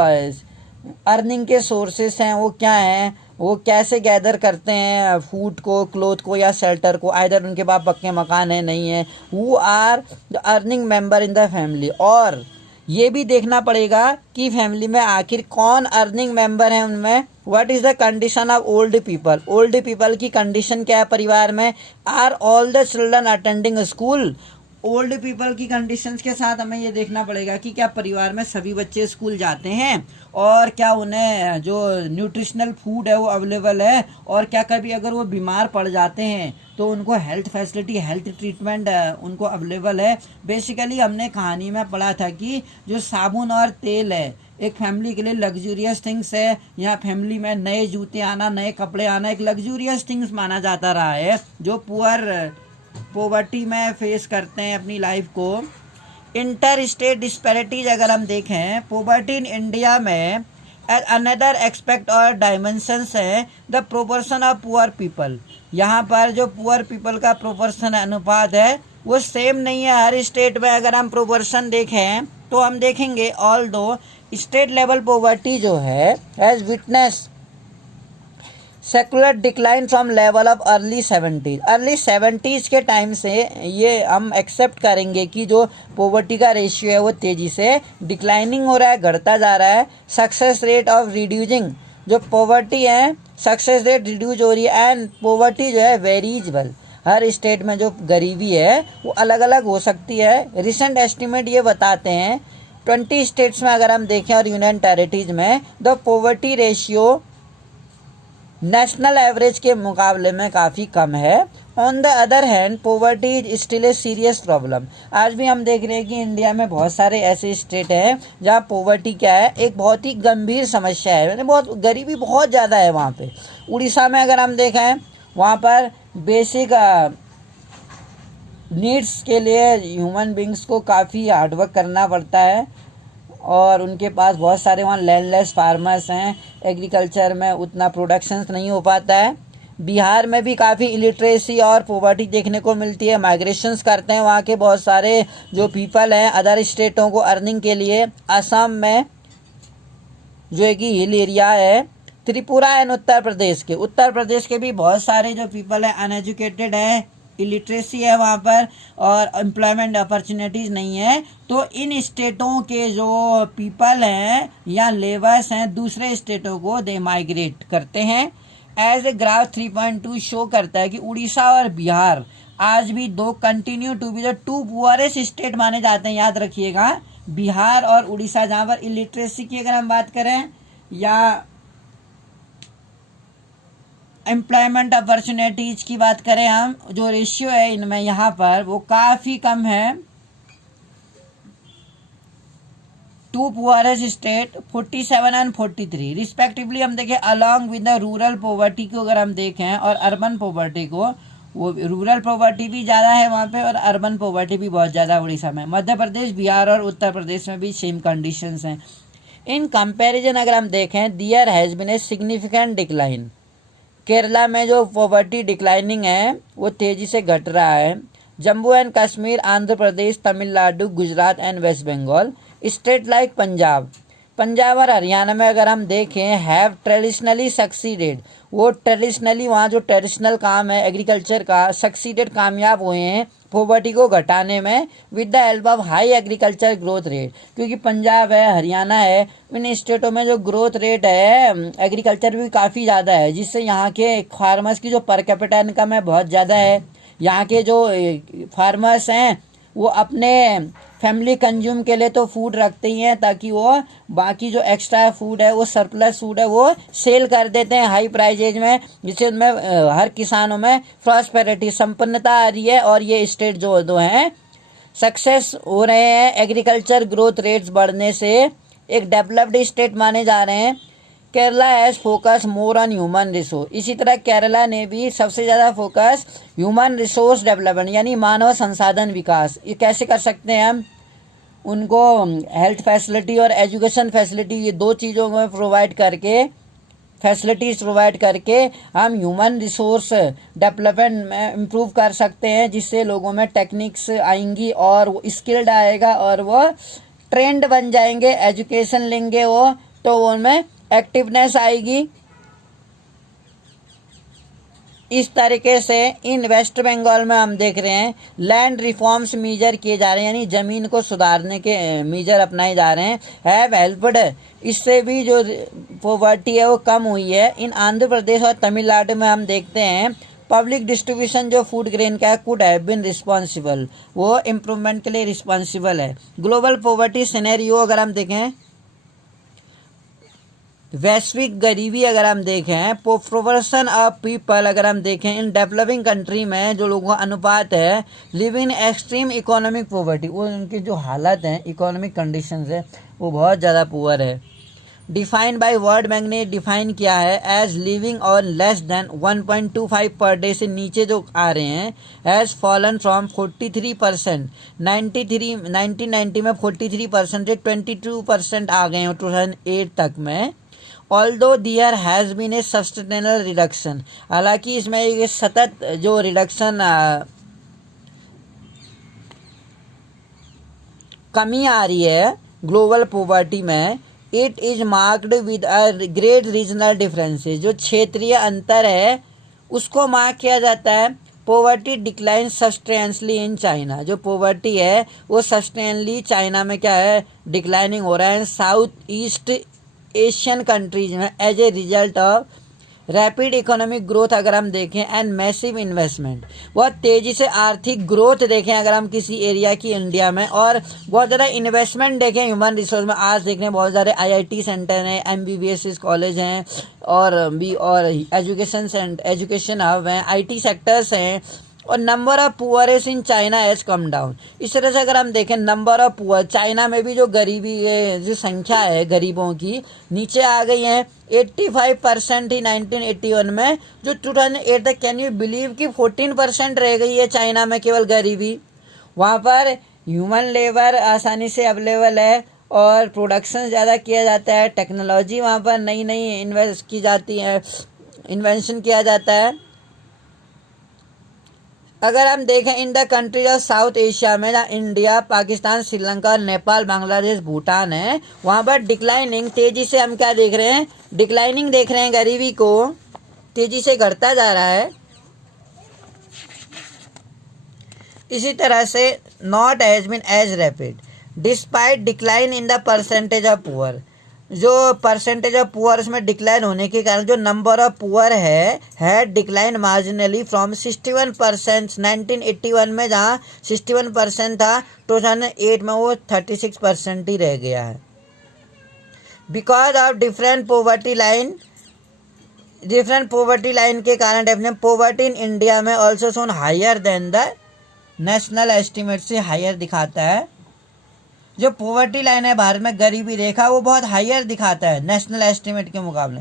अर्निंग के सोर्सेस हैं वो क्या हैं, वो कैसे गैदर करते हैं फूड को, क्लोथ को या शेल्टर को, आइदर उनके पास पक्के मकान है नहीं है, who are the earning member in the family, और ये भी देखना पड़ेगा कि फैमिली में आखिर कौन अर्निंग मेंबर है उनमें। What is the condition of old people, old people की कंडीशन क्या है परिवार में। Are all the children attending school, old people की कंडीशंस के साथ हमें ये देखना पड़ेगा कि क्या परिवार में सभी बच्चे स्कूल जाते हैं, और क्या उन्हें जो न्यूट्रिशनल फूड है वो अवेलेबल है, और क्या कभी अगर वो बीमार पड़ जाते हैं तो उनको हेल्थ फैसिलिटी, हेल्थ ट्रीटमेंट उनको अवेलेबल है। बेसिकली हमने कहानी में पढ़ा था कि जो साबुन और तेल है एक फैमिली के लिए लग्जूरियस थिंग्स है, यहाँ फैमिली में नए जूते आना, नए कपड़े आना एक लग्जूरियस थिंग्स माना जाता रहा है, जो पोवर्टी में फेस करते हैं अपनी लाइफ को। इंटर स्टेट डिस्पैरिटीज अगर हम देखें, पोवर्टी इन इंडिया में अनदर एक्सपेक्ट और डायमेंशंस है the proportion of poor people, यहाँ पर जो पुअर पीपल का प्रोपोर्शन अनुपात है वो सेम नहीं है हर स्टेट में। अगर हम प्रोपोर्शन देखें तो हम देखेंगे ऑल दो स्टेट लेवल पोवर्टी जो है has witness secular decline from level of early 70s के टाइम से ये हम एक्सेप्ट करेंगे कि जो पोवर्टी का रेशियो है वो तेज़ी से डिक्लाइनिंग हो रहा है, घटता जा रहा है। सक्सेस रेट ऑफ रिड्यूसिंग, जो पोवर्टी है सक्सेस रेट रिड्यूस हो रही है, एंड पोवर्टी जो है वेरिएबल, हर स्टेट में जो गरीबी है वो अलग अलग हो सकती है। रिसेंट एस्टिमेट ये बताते हैं 20 स्टेट्स में अगर हम देखें और यूनियन टेरिटरीज में the poverty ratio national average के मुकाबले में काफ़ी कम है। On the other hand poverty is still a serious problem, आज भी हम देख रहे हैं कि इंडिया में बहुत सारे ऐसे स्टेट हैं जहाँ पोवर्टी क्या है, एक बहुत ही गंभीर समस्या है, यानी बहुत गरीबी बहुत ज़्यादा है वहाँ पे। उड़ीसा में अगर हम देखें वहाँ पर बेसिक नीड्स के लिए ह्यूमन बींग्स को काफ़ी हार्डवर्क करना पड़ता है, और उनके पास बहुत सारे वहाँ लैंडलेस फार्मर्स हैं, एग्रीकल्चर में उतना प्रोडक्शंस नहीं हो पाता है। बिहार में भी काफ़ी इलिटरेसी और पॉवर्टी देखने को मिलती है। माइग्रेशंस करते हैं वहाँ के बहुत सारे जो पीपल हैं अदर स्टेटों को अर्निंग के लिए। असम में जो है कि हिल एरिया है। त्रिपुरा एंड उत्तर प्रदेश के भी बहुत सारे जो पीपल हैं अनएजुकेटेड है, इलिटरेसी है वहाँ पर और एम्प्लॉयमेंट अपॉर्चुनिटीज़ नहीं है। तो इन स्टेटों के जो पीपल हैं या लेबर्स हैं दूसरे स्टेटों को दे माइग्रेट करते हैं। एज ए ग्राफ 3.2 शो करता है कि उड़ीसा और बिहार आज भी दो continue to be the two poorest state माने जाते हैं। याद रखिएगा, बिहार और उड़ीसा, जहाँ पर इलिटरेसी की अगर हम बात करें या एम्प्लॉयमेंट अपॉर्चुनिटीज की बात करें, हम जो रेशियो है इनमें यहाँ पर वो काफ़ी कम है। Two poorest state 47 and 43 respectively हम देखें। Along with the rural poverty को अगर हम देखें और अर्बन पॉवर्टी को, वो रूरल पॉवर्टी भी ज़्यादा है वहाँ पे और अर्बन पॉवर्टी भी बहुत ज़्यादा उड़ीसा में। मध्य प्रदेश, बिहार और उत्तर प्रदेश में भी सेम कंडीशंस हैं। इन कंपैरिजन अगर हम देखें, there has been a significant decline. Kerala में जो पॉवर्टी डिक्लाइनिंग है वो तेज़ी से घट रहा है। Jammu and Kashmir, Andhra Pradesh, Tamil Nadu, Gujarat and West Bengal. State like Punjab और हरियाणा में अगर हम देखें, हैव ट्रेडिशनली सक्सीडेड। वो ट्रेडिशनली वहाँ जो ट्रेडिशनल काम है एग्रीकल्चर का, सक्सीडेड कामयाब हुए हैं पॉवर्टी को घटाने में with the help of high agriculture growth rate. क्योंकि पंजाब है, हरियाणा है, इन स्टेटों में जो ग्रोथ रेट है एग्रीकल्चर भी काफ़ी ज़्यादा है, जिससे यहाँ के फार्मर्स की जो पर कैपिटा इनकम है बहुत ज़्यादा है। यहाँ के जो फार्मर्स हैं वो अपने फैमिली कंज्यूम के लिए तो फूड रखते ही हैं, ताकि वो बाकी जो एक्स्ट्रा फूड है वो सरप्लस फूड है वो सेल कर देते हैं हाई प्राइजेज में, जिससे उनमें हर किसानों में प्रॉस्पेरिटी, संपन्नता आ रही है। और ये स्टेट जो दो हैं सक्सेस हो रहे हैं एग्रीकल्चर ग्रोथ रेट्स बढ़ने से, एक डेवलप्ड स्टेट माने जा रहे हैं। Kerala has focus more on human resource. इसी तरह केरला ने भी सबसे ज़्यादा फोकस ह्यूमन रिसोर्स डेवलपमेंट यानी मानव संसाधन विकास। ये कैसे कर सकते हैं हम? उनको हेल्थ फैसिलिटी और एजुकेशन फैसिलिटी, ये दो चीज़ों में प्रोवाइड करके, फैसिलिटीज़ प्रोवाइड करके हम ह्यूमन रिसोर्स डेवलपमेंट में इम्प्रूव कर सकते हैं, जिससे लोगों में टेक्निक्स आएंगी और वो स्किल्ड आएगा और वो ट्रेंड बन जाएंगे। एजुकेशन लेंगे वो तो उनमें एक्टिवनेस आएगी। इस तरीके से इन वेस्ट बंगाल में हम देख रहे हैं लैंड रिफॉर्म्स मीजर किए जा रहे हैं, यानी ज़मीन को सुधारने के मीजर अपनाए जा रहे हैं। हैव हेल्प्ड, इससे भी जो पॉवर्टी है वो कम हुई है। इन आंध्र प्रदेश और तमिलनाडु में हम देखते हैं पब्लिक डिस्ट्रीब्यूशन जो फूड ग्रेन का है कुड हैव बिन रिस्पॉन्सिबल, वो इम्प्रूवमेंट के लिए रिस्पॉन्सिबल है। ग्लोबल पॉवर्टी सिनेरियो अगर हम देखें, वैश्विक गरीबी अगर हम देखें, प्रोपोर्शन ऑफ पीपल अगर हम देखें इन डेवलपिंग कंट्री में जो लोगों का अनुपात है live in extreme economic poverty, वो उनकी जो हालत हैं इकोनॉमिक कंडीशंस है वो बहुत ज़्यादा पुअर है। डिफाइंड बाय वर्ल्ड बैंक ने डिफाइन किया है एज लिविंग और लेस देन 1.25 पर डे से नीचे जो आ रहे हैं, हैज़ फॉलन फ्रॉम 43%, 1990 में 43% से 22% आ गए हैं 2008 तक में। Although there has been a sustainable reduction, हालांकि इसमें एक सतत जो रिडक्शन कमी आ रही है ग्लोबल पॉवर्टी में। It is marked with a great regional differences, जो क्षेत्रीय अंतर है उसको मार्क किया जाता है। पॉवर्टी डिक्लाइन सस्टेंसली इन चाइना, जो पॉवर्टी है वो सस्टेनली चाइना में क्या है डिक्लाइनिंग हो रहा है। साउथ ईस्ट एशियन कंट्रीज में as a result of rapid economic growth अगर हम देखें एंड मैसिव इन्वेस्टमेंट, बहुत तेज़ी से आर्थिक ग्रोथ देखें अगर हम किसी एरिया की इंडिया में, और बहुत ज़्यादा इन्वेस्टमेंट देखें ह्यूमन रिसोर्स में। आज देख रहे हैं बहुत सारे IIT सेंटर हैं, MBBS कॉलेज हैं और एजुकेशन हब हैं, IT सेक्टर्स हैं, और number of poorest in China has come down. इस तरह से अगर हम देखें नंबर ऑफ पुअर, चाइना में भी जो गरीबी जो संख्या है गरीबों की नीचे आ गई है। 85% थी 1981 में, जो 2008 तक, कैन यू बिलीव कि 14% रह गई है चाइना में केवल गरीबी। वहाँ पर ह्यूमन लेबर आसानी से अवेलेबल है और प्रोडक्शन ज़्यादा किया जाता है, टेक्नोलॉजी वहाँ पर नई नई इन्वेस्ट की जाती है, इन्वेंशन किया जाता है। अगर हम देखें in the countries of south Asia में जहाँ इंडिया, पाकिस्तान, श्रीलंका, नेपाल, बांग्लादेश, भूटान है, वहाँ पर डिक्लाइनिंग, तेजी से हम क्या देख रहे हैं, डिक्लाइनिंग देख रहे हैं, गरीबी को तेजी से घटता जा रहा है। इसी तरह से not has been as rapid despite decline in the percentage of poor, जो परसेंटेज ऑफ पुअर उसमें डिक्लाइन होने के कारण जो नंबर ऑफ पुअर है डिक्लाइन मार्जिनली फ्रॉम 61% 1981 में, जहाँ 61% था, 2008 में वो 36% ही रह गया है। Because of different poverty line के कारण डेफिनेट पोवर्टी इन इंडिया में also shown higher than the national estimate से हायर दिखाता है। जो पोवर्टी लाइन है भारत में, गरीबी रेखा, वो बहुत हायर दिखाता है नेशनल एस्टिमेट के मुकाबले,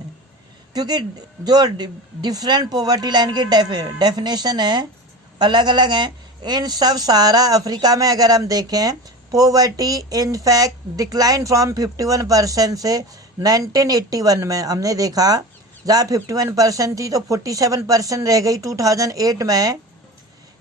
क्योंकि जो डिफरेंट पोवर्टी लाइन की डेफिनेशन है अलग अलग हैं। इन सब सारा अफ्रीका में अगर हम देखें, पोवर्टी इनफैक्ट डिक्लाइन फ्रॉम 51% से 1981 में हमने देखा, जहाँ 51% थी तो 47% रह गई 2008 में।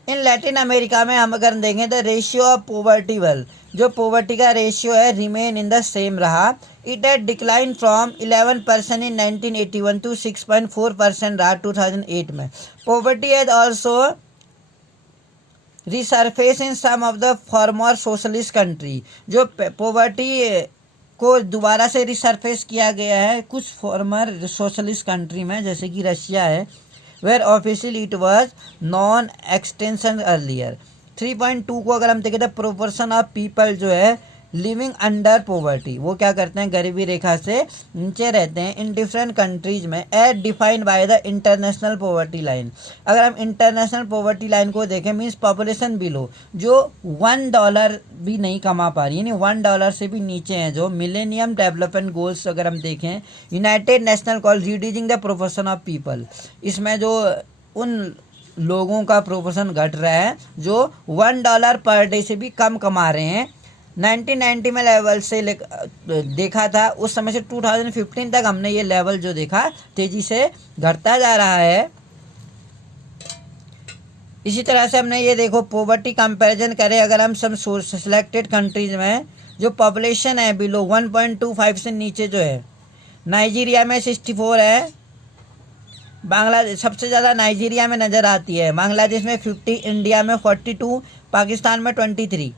इन लैटिन अमेरिका में हम अगर देखें तो रेशियो ऑफ पोवर्टी वेल, जो पोवर्टी का रेशियो है, रिमेन इन द सेम रहा। It had decline from 11% in 1981 to 6.4% रहा 2008 में। Poverty has also resurface in some of the former socialist country, जो पोवर्टी को दोबारा से रिसरफेस किया गया है कुछ फॉर्मर सोशलिस्ट कंट्री में, जैसे कि रशिया है, where officially it was non extension earlier. 3.2 को अगर हम देखें तो प्रोपोर्शन ऑफ पीपल जो है लिविंग अंडर पोवर्टी, वो क्या करते हैं, गरीबी रेखा से नीचे रहते हैं इन डिफरेंट कंट्रीज में, as defined by the international poverty line. अगर हम इंटरनेशनल पोवर्टी लाइन को देखें, मीन्स पॉपुलेशन बिलो, जो $1 भी नहीं कमा पा रही, यानी $1 से भी नीचे हैं, जो मिलेनियम डेवलपमेंट गोल्स अगर हम देखें, United national call reducing the proportion of people, इसमें जो उन लोगों का प्रोपोर्शन घट रहा है जो $1 पर डे से भी कम कमा रहे हैं। 1990 में लेवल से देखा था, उस समय से 2015 तक हमने ये लेवल जो देखा तेजी से घटता जा रहा है। इसी तरह से हमने ये देखो पोवर्टी कंपैरिजन करें, अगर हम सब सिलेक्टेड कंट्रीज में जो पॉपुलेशन है बिलो 1.25 से नीचे जो है, नाइजीरिया में 64 है, बांग्लादेश सबसे ज़्यादा नाइजीरिया में नज़र आती है, बांग्लादेश में 50, इंडिया में 42, पाकिस्तान में 23।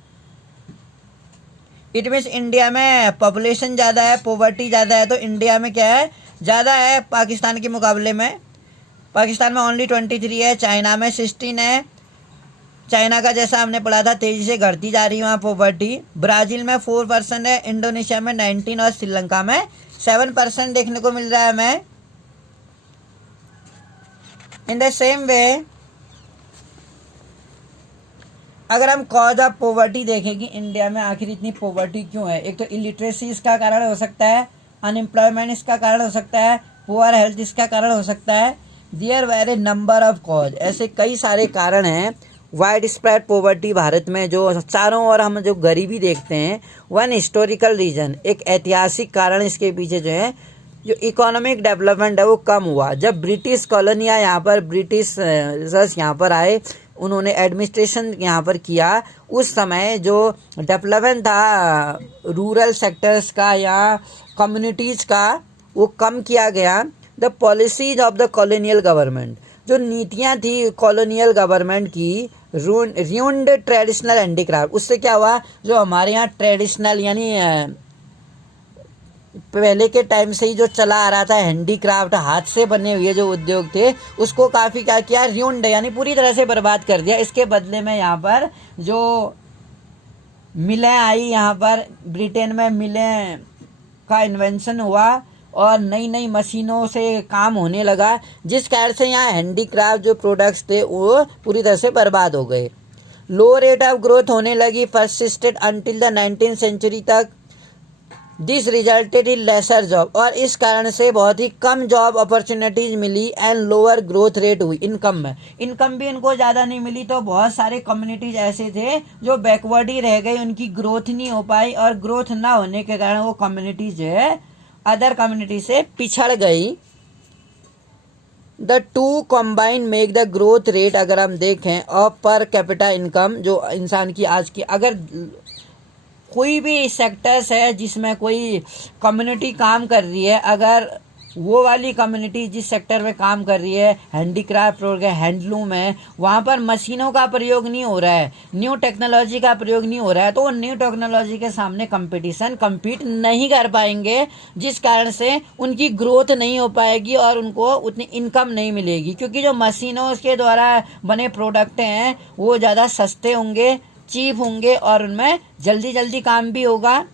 इट मीन्स इंडिया में पॉपुलेशन ज़्यादा है, पोवर्टी ज़्यादा है, तो इंडिया में क्या है, ज़्यादा है पाकिस्तान के मुकाबले में। पाकिस्तान में ओनली 23 है, चाइना में 16 है। चाइना का जैसा हमने पढ़ा था तेज़ी से घटती जा रही है वहाँ पोवर्टी। ब्राज़ील में 4% है, इंडोनेशिया में 19 और श्रीलंका में 7% देखने को मिल रहा है हमें। इन द सेम वे अगर हम कॉज ऑफ पोवर्टी देखें कि इंडिया में आखिर इतनी पोवर्टी क्यों है, एक तो इलिटरेसी इसका कारण हो सकता है, अनएम्प्लॉयमेंट इसका कारण हो सकता है, पुअर हेल्थ इसका कारण हो सकता है। There were a number of cause, ऐसे कई सारे कारण हैं वाइड स्प्रेड पोवर्टी भारत में, जो चारों ओर हम जो गरीबी देखते हैं। वन हिस्टोरिकल रीजन, एक ऐतिहासिक कारण इसके पीछे जो है, जो इकोनॉमिक डेवलपमेंट है वो कम हुआ। जब ब्रिटिश कॉलोनियाँ यहाँ पर, ब्रिटिश यहाँ पर आए, उन्होंने एडमिनिस्ट्रेशन यहाँ पर किया, उस समय जो डेवलपमेंट था रूरल सेक्टर्स का या कम्युनिटीज़ का, वो कम किया गया। The policies of the colonial government, जो नीतियाँ थी कॉलोनियल गवर्नमेंट की, रूइंड ट्रेडिशनल हैंडीक्राफ्ट, उससे क्या हुआ, जो हमारे यहाँ ट्रेडिशनल यानी पहले के टाइम से ही जो चला आ रहा था हैंडीक्राफ्ट, हाथ से बने हुए जो उद्योग थे, उसको काफ़ी क्या किया, रूइंड यानी पूरी तरह से बर्बाद कर दिया। इसके बदले में यहाँ पर जो मिलें आई, यहाँ पर ब्रिटेन में मिलें का इन्वेंशन हुआ और नई नई मशीनों से काम होने लगा, जिस कारण से यहाँ हैंडीक्राफ्ट जो प्रोडक्ट्स थे वो पूरी तरह से बर्बाद हो गए। लो रेट ऑफ ग्रोथ होने लगी, persisted until the 19th century तक। This resulted in lesser job, और इस कारण से बहुत ही कम जॉब अपॉर्चुनिटीज मिली एंड लोअर ग्रोथ रेट हुई इनकम में। इनकम भी इनको ज़्यादा नहीं मिली, तो बहुत सारे कम्युनिटीज ऐसे थे जो बैकवर्ड ही रह गए, उनकी ग्रोथ नहीं हो पाई, और ग्रोथ ना होने के कारण वो कम्युनिटीज जो है अदर कम्युनिटी से पिछड़ गई। The two combine make the growth rate, अगर हम देखें ऑफ पर कैपिटा इनकम, जो इंसान की आज की, अगर कोई भी सेक्टर्स है जिसमें कोई कम्युनिटी काम कर रही है, अगर वो वाली कम्युनिटी जिस सेक्टर में काम कर रही है, हैंडीक्राफ्ट हो गया, हैंडलूम है, वहाँ पर मशीनों का प्रयोग नहीं हो रहा है, न्यू टेक्नोलॉजी का प्रयोग नहीं हो रहा है, तो वो न्यू टेक्नोलॉजी के सामने compete नहीं कर पाएंगे, जिस कारण से उनकी ग्रोथ नहीं हो पाएगी और उनको उतनी इनकम नहीं मिलेगी, क्योंकि जो मशीनों के द्वारा बने प्रोडक्ट हैं वो ज़्यादा सस्ते होंगे, चीप होंगे और उनमें जल्दी जल्दी काम भी होगा।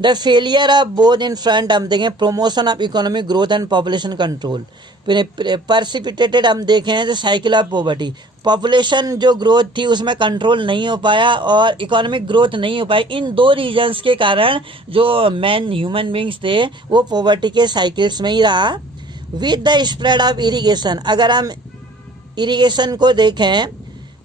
The failure of both in front हम देखें promotion of economic growth and population control, precipitated हम देखें तो साइकिल ऑफ पॉवर्टी, पॉपुलेशन जो ग्रोथ थी उसमें कंट्रोल नहीं हो पाया और इकोनॉमिक ग्रोथ नहीं हो पाई। इन दो रीजंस के कारण जो मैन ह्यूमन बींग्स थे वो पॉवर्टी के साइकिल्स में ही रहा। With the spread of irrigation, अगर हम इरिगेशन को देखें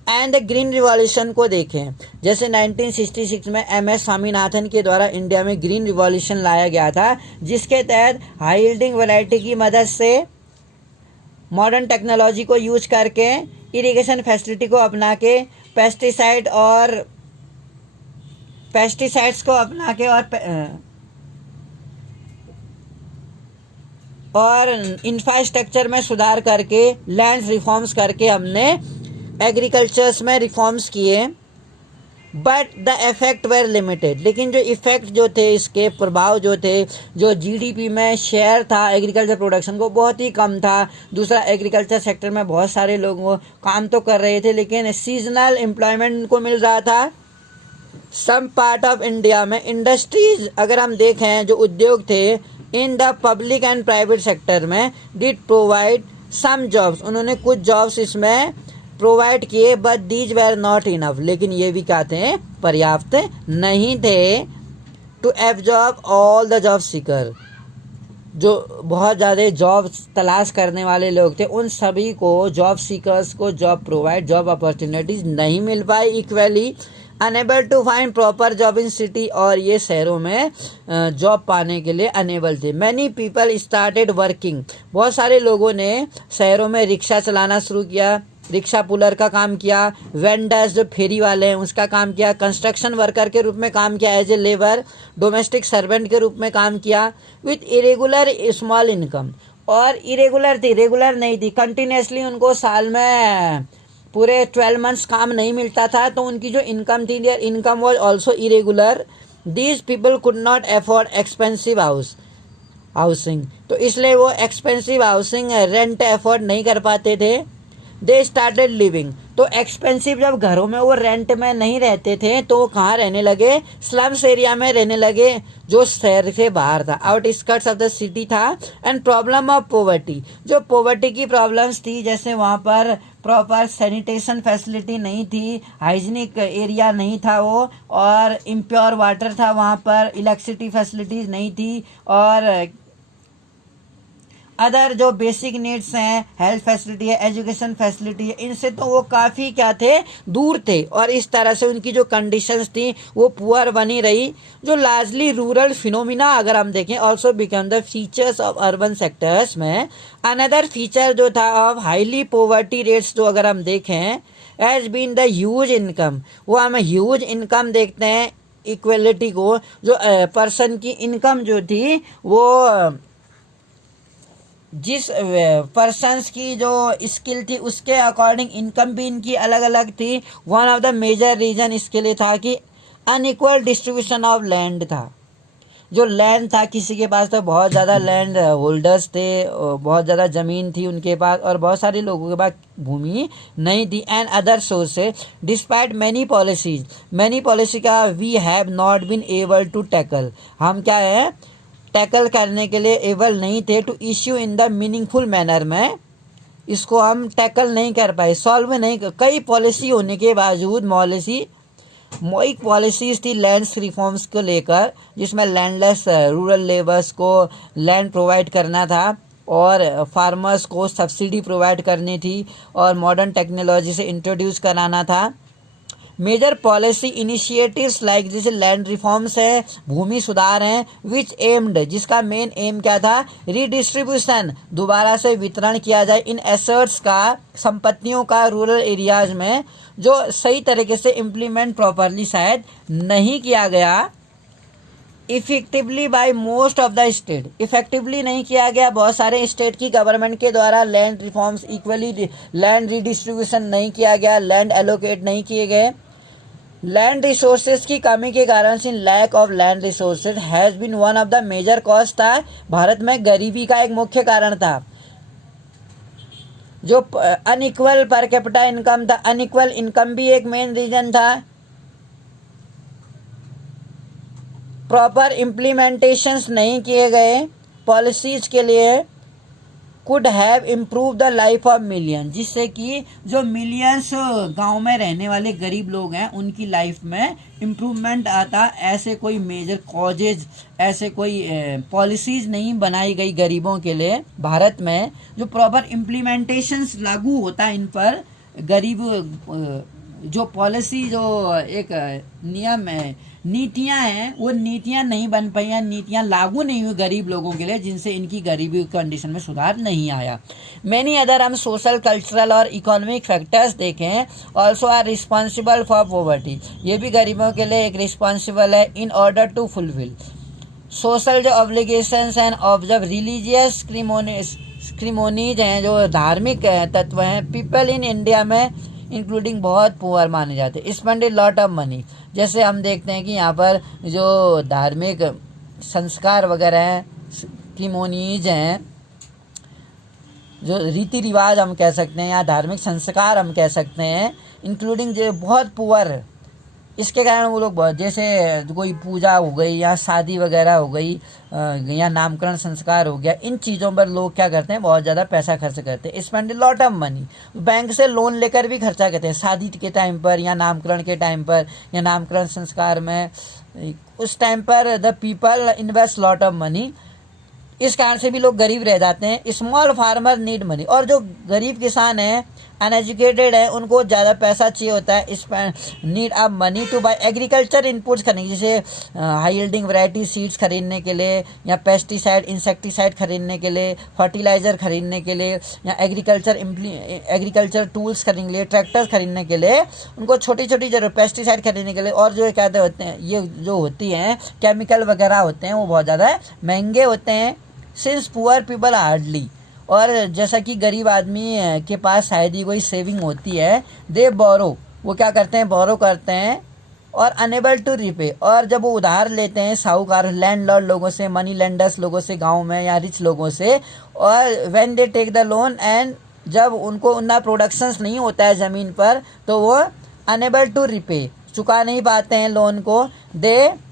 एंड ग्रीन रिवॉल्यूशन को देखें, जैसे 1966 में MS स्वामीनाथन के द्वारा इंडिया में ग्रीन रिवॉल्यूशन लाया गया था, जिसके तहत हाई यील्डिंग वैरायटी की मदद से मॉडर्न टेक्नोलॉजी को यूज करके इरिगेशन फैसिलिटी को अपना के पेस्टिसाइड्स को अपना के और इंफ्रास्ट्रक्चर में सुधार करके लैंड रिफॉर्म्स करके हमने एग्रीकल्चर्स में रिफॉर्म्स किए। But the effect were limited, लेकिन जो इफेक्ट जो थे, इसके प्रभाव जो थे, जो GDP में शेयर था एग्रीकल्चर प्रोडक्शन को बहुत ही कम था। दूसरा, एग्रीकल्चर सेक्टर में बहुत सारे लोग काम तो कर रहे थे लेकिन सीजनल एम्प्लॉयमेंट उनको मिल रहा था। सम पार्ट ऑफ इंडिया में इंडस्ट्रीज अगर हम देखें, जो उद्योग थे in the public and private sector में डिड प्रोवाइड सम जॉब्स, उन्होंने कुछ जॉब्स इसमें प्रोवाइड किए, but these were not enough, लेकिन ये भी कहते हैं पर्याप्त नहीं थे to absorb all the job seeker, जो बहुत ज़्यादा जॉब तलाश करने वाले लोग थे उन सभी को, जॉब सीकर्स को जॉब अपॉर्चुनिटीज नहीं मिल पाई equally. Unable to find proper job in city, और ये शहरों में जॉब पाने के लिए अनेबल थे। मैनी पीपल स्टार्टेड वर्किंग, बहुत सारे लोगों ने शहरों में रिक्शा चलाना शुरू किया, रिक्शा पुलर का काम किया, वेंडर्स जो फेरी वाले हैं उसका काम किया, कंस्ट्रक्शन वर्कर के रूप में काम किया, as a labour, domestic servant के रूप में काम किया, विथ इरेगुलर स्मॉल इनकम, और इरेगुलर थी, रेगुलर नहीं थी, कंटिन्यूसली उनको साल में पूरे 12 मंथ्स काम नहीं मिलता था, तो उनकी जो इनकम थी, there income was also irregular. These people could not afford expensive housing, तो इसलिए वो एक्सपेंसिव हाउसिंग रेंट अफोर्ड नहीं कर पाते थे। दे स्टार्टेड लिविंग, तो एक्सपेंसिव जब घरों में वो रेंट में नहीं रहते थे तो वो कहाँ रहने लगे, स्लम्स एरिया में रहने लगे, जो शहर से बाहर था, आउटस्कर्ट्स ऑफ द सिटी था। एंड प्रॉब्लम ऑफ पॉवर्टी, जो पॉवर्टी की प्रॉब्लम्स थी, जैसे वहाँ पर प्रॉपर सैनिटेशन फैसिलिटी नहीं थी, हाइजीनिक एरिया नहीं था वो, और इम्प्योर वाटर था वहाँ पर, इलेक्ट्रिसिटी फैसिलिटीज़ नहीं थी, और अदर जो बेसिक नीड्स हैं, हेल्थ फैसिलिटी है, एजुकेशन फैसिलिटी है, इनसे तो वो काफ़ी क्या थे, दूर थे, और इस तरह से उनकी जो कंडीशंस थी वो पुअर बनी रही। जो लार्जली रूरल फिनोमिना अगर हम देखें also become the features of urban sectors में। अनदर फीचर जो था ऑफ हाईली पॉवर्टी रेट्स, जो अगर हम देखें as been the huge income, वो हम ह्यूज इनकम देखते हैं इक्वलिटी को, जो पर्सन की इनकम जो थी वो जिस पर्सन्स की जो स्किल थी उसके अकॉर्डिंग इनकम भी इनकी अलग अलग थी। One of the major reason इसके लिए था कि अनइक्वल डिस्ट्रीब्यूशन ऑफ लैंड था। जो लैंड था, किसी के पास तो बहुत ज़्यादा लैंड होल्डर्स थे, बहुत ज़्यादा ज़मीन थी उनके पास, और बहुत सारे लोगों के पास भूमि नहीं थी। And other sources despite many policy का we have not been able to tackle, हम क्या है टैकल करने के लिए एबल नहीं थे, to issue in the meaningful manner में, इसको हम टैकल नहीं कर पाए, सॉल्व नहीं कर, कई पॉलिसी होने के बावजूद एक पॉलिसीज थी लैंड्स रिफॉर्म्स को लेकर, जिसमें लैंडलेस रूरल लेबर्स को लैंड प्रोवाइड करना था, और फार्मर्स को सब्सिडी प्रोवाइड करनी थी, और मॉडर्न टेक्नोलॉजी से इंट्रोड्यूस कराना था। मेजर पॉलिसी इनिशिएटिव्स लाइक जैसे लैंड रिफॉर्म्स है, भूमि सुधार हैं, विच एम्ड जिसका मेन एम क्या था, रीडिस्ट्रीब्यूशन दोबारा से वितरण किया जाए इन एसेट्स का, संपत्तियों का रूरल एरियाज में, जो सही तरीके से इम्प्लीमेंट प्रॉपरली शायद नहीं किया गया effectively by most of the state, effectively नहीं किया गया बहुत सारे स्टेट की गवर्नमेंट के द्वारा, land reforms equally land redistribution नहीं किया गया, लैंड एलोकेट नहीं किए गए, लैंड रिसोर्सेज की कमी के कारण से lack of land resources has been one of the major cause था, भारत में गरीबी का एक मुख्य कारण था, जो अनइक्वल पर कैपिटा इनकम था, अनइक्वल इनकम भी एक मेन रीजन था, प्रॉपर इम्प्लीमेंटेशंस नहीं किए गए पॉलिसीज के लिए, could have improve the life of million, जिससे कि जो मिलियंस गांव में रहने वाले गरीब लोग हैं उनकी लाइफ में इम्प्रूवमेंट आता। ऐसे कोई मेजर कॉजेज, ऐसे कोई पॉलिसीज नहीं बनाई गई गरीबों के लिए भारत में, जो प्रॉपर इम्प्लीमेंटेशंस लागू होता है इन पर, गरीब जो पॉलिसी जो एक नियम है, नीतियां हैं, वो नीतियां नहीं बन पाई हैं, नीतियां लागू नहीं हुई गरीब लोगों के लिए, जिनसे इनकी गरीबी कंडीशन में सुधार नहीं आया। मैनी अदर हम सोशल, कल्चरल और इकोनॉमिक फैक्टर्स देखें also are responsible for poverty, ये भी गरीबों के लिए एक रिस्पॉन्सिबल है in order to fulfil social जो obligations and observe religious ceremonies हैं, जो धार्मिक तत्व हैं, पीपल इन इंडिया में इंक्लूडिंग बहुत पुअर माने जाते हैं, spend a lot of money, जैसे हम देखते हैं कि यहाँ पर जो धार्मिक संस्कार वगैरह हैं, क्रिमोनीज हैं, जो रीति रिवाज हम कह सकते हैं या धार्मिक संस्कार हम कह सकते हैं, इंक्लूडिंग जो बहुत पुअर, इसके कारण वो लोग बहुत, जैसे कोई पूजा हो गई या शादी वगैरह हो गई या नामकरण संस्कार हो गया, इन चीज़ों पर लोग क्या करते हैं, बहुत ज़्यादा पैसा खर्च करते हैं, spend lot of money, bank से लोन लेकर भी खर्चा करते हैं शादी के टाइम पर या नामकरण के टाइम पर या नामकरण संस्कार में, उस टाइम पर the people invest lot of money, इस कारण से भी लोग गरीब रह जाते हैं। स्मॉल फार्मर नीड मनी, और जो गरीब किसान हैं, अनएजुकेटेड है, उनको ज़्यादा पैसा चाहिए होता है, इस need of money to buy agriculture inputs खरीदने, जैसे हाई यील्डिंग वैरायटी सीड्स खरीदने के लिए, या पेस्टिसाइड इंसेक्टिसाइड खरीदने के लिए, फर्टिलाइज़र खरीदने के लिए, या एग्रीकल्चर टूल्स खरीदने के लिए, ट्रैक्टर्स खरीदने के लिए, उनको छोटी छोटी जरूरत, पेस्टिसाइड खरीदने के लिए, और जो कहते होते हैं, ये जो होती हैं केमिकल वगैरह होते हैं, वो बहुत ज़्यादा महंगे होते हैं, सिंस पुअर पीपल हार्डली, और जैसा कि गरीब आदमी के पास शायद ही कोई सेविंग होती है, दे बोरो, वो क्या करते हैं, बोरो करते हैं, और अनेबल टू रिपे, और जब वो उधार लेते हैं साहूकार, लैंडलॉर्ड लोगों से, मनी लेंडर्स लोगों से, गांव में या रिच लोगों से, और when they take the loan and जब उनको उतना प्रोडक्शंस नहीं होता है ज़मीन पर, तो वो अनेबल टू रिपे, चुका नहीं पाते हैं लोन को, दे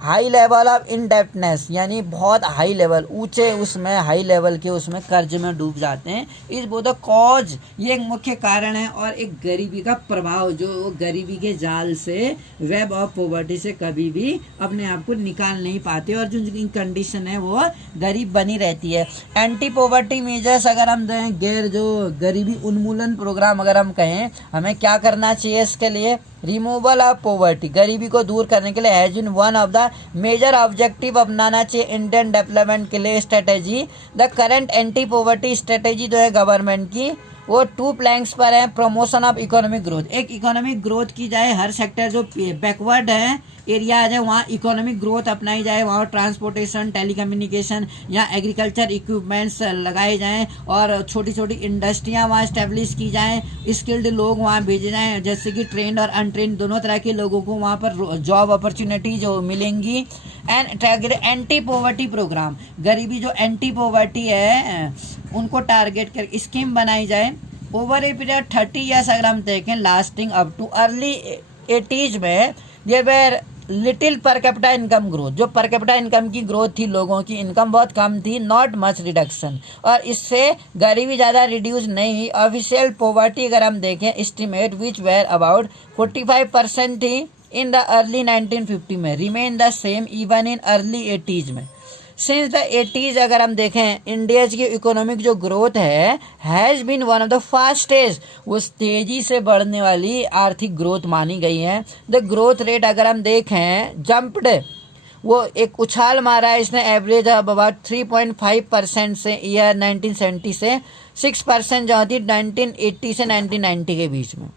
हाई लेवल ऑफ इनडेप्टनेस, यानी बहुत हाई लेवल, ऊंचे उसमें हाई लेवल के उसमें कर्ज में डूब जाते हैं। इस बोथ कॉज, ये एक मुख्य कारण है, और एक गरीबी का प्रभाव, जो गरीबी के जाल से, वेब ऑफ पॉवर्टी से कभी भी अपने आप को निकाल नहीं पाते, और जो जिनकी कंडीशन है वो गरीब बनी रहती है। एंटी पॉवर्टी मेजर्स अगर हम दें, गैर जो गरीबी उन्मूलन प्रोग्राम अगर हम कहें, हमें क्या करना चाहिए इसके लिए, रिमूवल ऑफ पॉवर्टी, गरीबी को दूर करने के लिए has been one of the major objective अपनाना चाहिए इंडियन डेवलपमेंट के लिए strategy. The current anti poverty strategy जो है गवर्नमेंट की, वो 2 प्लैंक्स पर है। प्रमोशन ऑफ इकोनॉमिक ग्रोथ, एक इकोनॉमिक ग्रोथ की जाए, हर सेक्टर जो बैकवर्ड है एरियाज है वहाँ इकोनॉमिक ग्रोथ अपनाई जाए, वहाँ ट्रांसपोर्टेशन, टेलीकम्युनिकेशन या एग्रीकल्चर इक्विपमेंट्स लगाए जाएं, और छोटी छोटी इंडस्ट्रियाँ वहाँ इस्टेब्लिश की जाएं, स्किल्ड लोग वहाँ भेजे जाएं, जैसे कि ट्रेंड और अनट्रेंड दोनों तरह के लोगों को वहाँ पर जॉब अपॉर्चुनिटी जो मिलेंगी। एंड एंटी पॉवर्टी प्रोग्राम, गरीबी जो एंटी पॉवर्टी है उनको टारगेट कर स्कीम बनाई जाए ओवर ए पीरियड 30 ईयर्स। अगर हम देखें lasting up too early 80s में, ये were little per capita income growth, जो पर कैपिटा इनकम की ग्रोथ थी, लोगों की इनकम बहुत कम थी, नॉट मच रिडक्शन, और इससे गरीबी ज़्यादा रिड्यूस नहीं हुई। ऑफिशियल पॉवर्टी अगर हम देखें एस्टिमेट विच वेर अबाउट 45% थी इन द अर्ली 1950 में, remain the same even in early 80s में। सिंस द 80s अगर हम देखें इंडिया की इकोनॉमिक जो ग्रोथ है has been one of the fastest, वो तेज़ी से बढ़ने वाली आर्थिक ग्रोथ मानी गई है। द ग्रोथ रेट अगर हम देखें जंप्ड, वो एक उछाल मारा है इसने एवरेज अबाउट 3.5% से ईयर 1970 से 6% जो होती 1980 से 1990 के बीच में।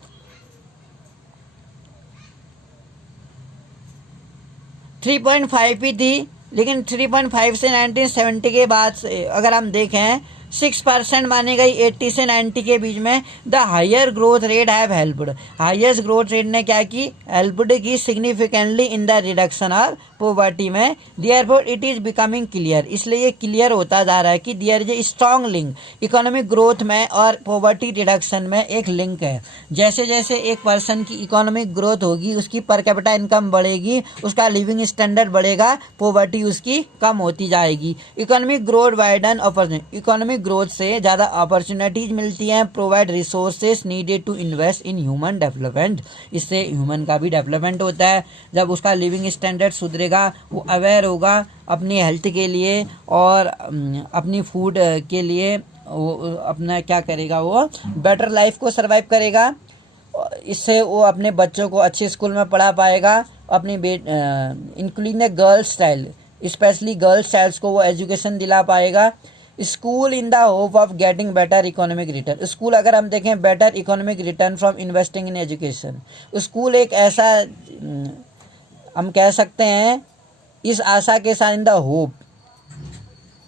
3.5 भी थी, लेकिन 3.5 से 1970 के बाद से अगर हम देखें 6% मानी गई 80 से 90 के बीच में। The higher growth rate have helped, highest growth rate ने क्या की, हेल्प्ड की significantly in the reduction of poverty में। Therefore it is becoming clear, इसलिए ये क्लियर होता जा रहा है कि there is a strong link economic growth में और पॉवर्टी रिडक्शन में एक लिंक है। जैसे जैसे एक पर्सन की इकोनॉमिक ग्रोथ होगी उसकी पर कैपिटा इनकम बढ़ेगी, उसका लिविंग स्टैंडर्ड बढ़ेगा, पॉवर्टी उसकी कम होती जाएगी। Economic growth widen opportunity, economic growth से ज़्यादा अपॉर्चुनिटीज मिलती हैं। Provide resources needed to invest in human development, इससे ह्यूमन का भी डेवलपमेंट होता है। जब उसका लिविंग स्टैंडर्ड सुधरेगा, वो अवेयर होगा अपनी हेल्थ के लिए और अपनी फूड के लिए, वो अपना क्या करेगा, वो बेटर लाइफ को सर्वाइव करेगा। इससे वो अपने बच्चों को अच्छे स्कूल में पढ़ा पाएगा, अपनी including girls child, specially girls childs को वो एजुकेशन दिला पाएगा। School in the hope of getting better economic return, school अगर हम देखें better economic return from investing in education, school एक ऐसा हम कह सकते हैं इस आशा के साथ, इन द होप,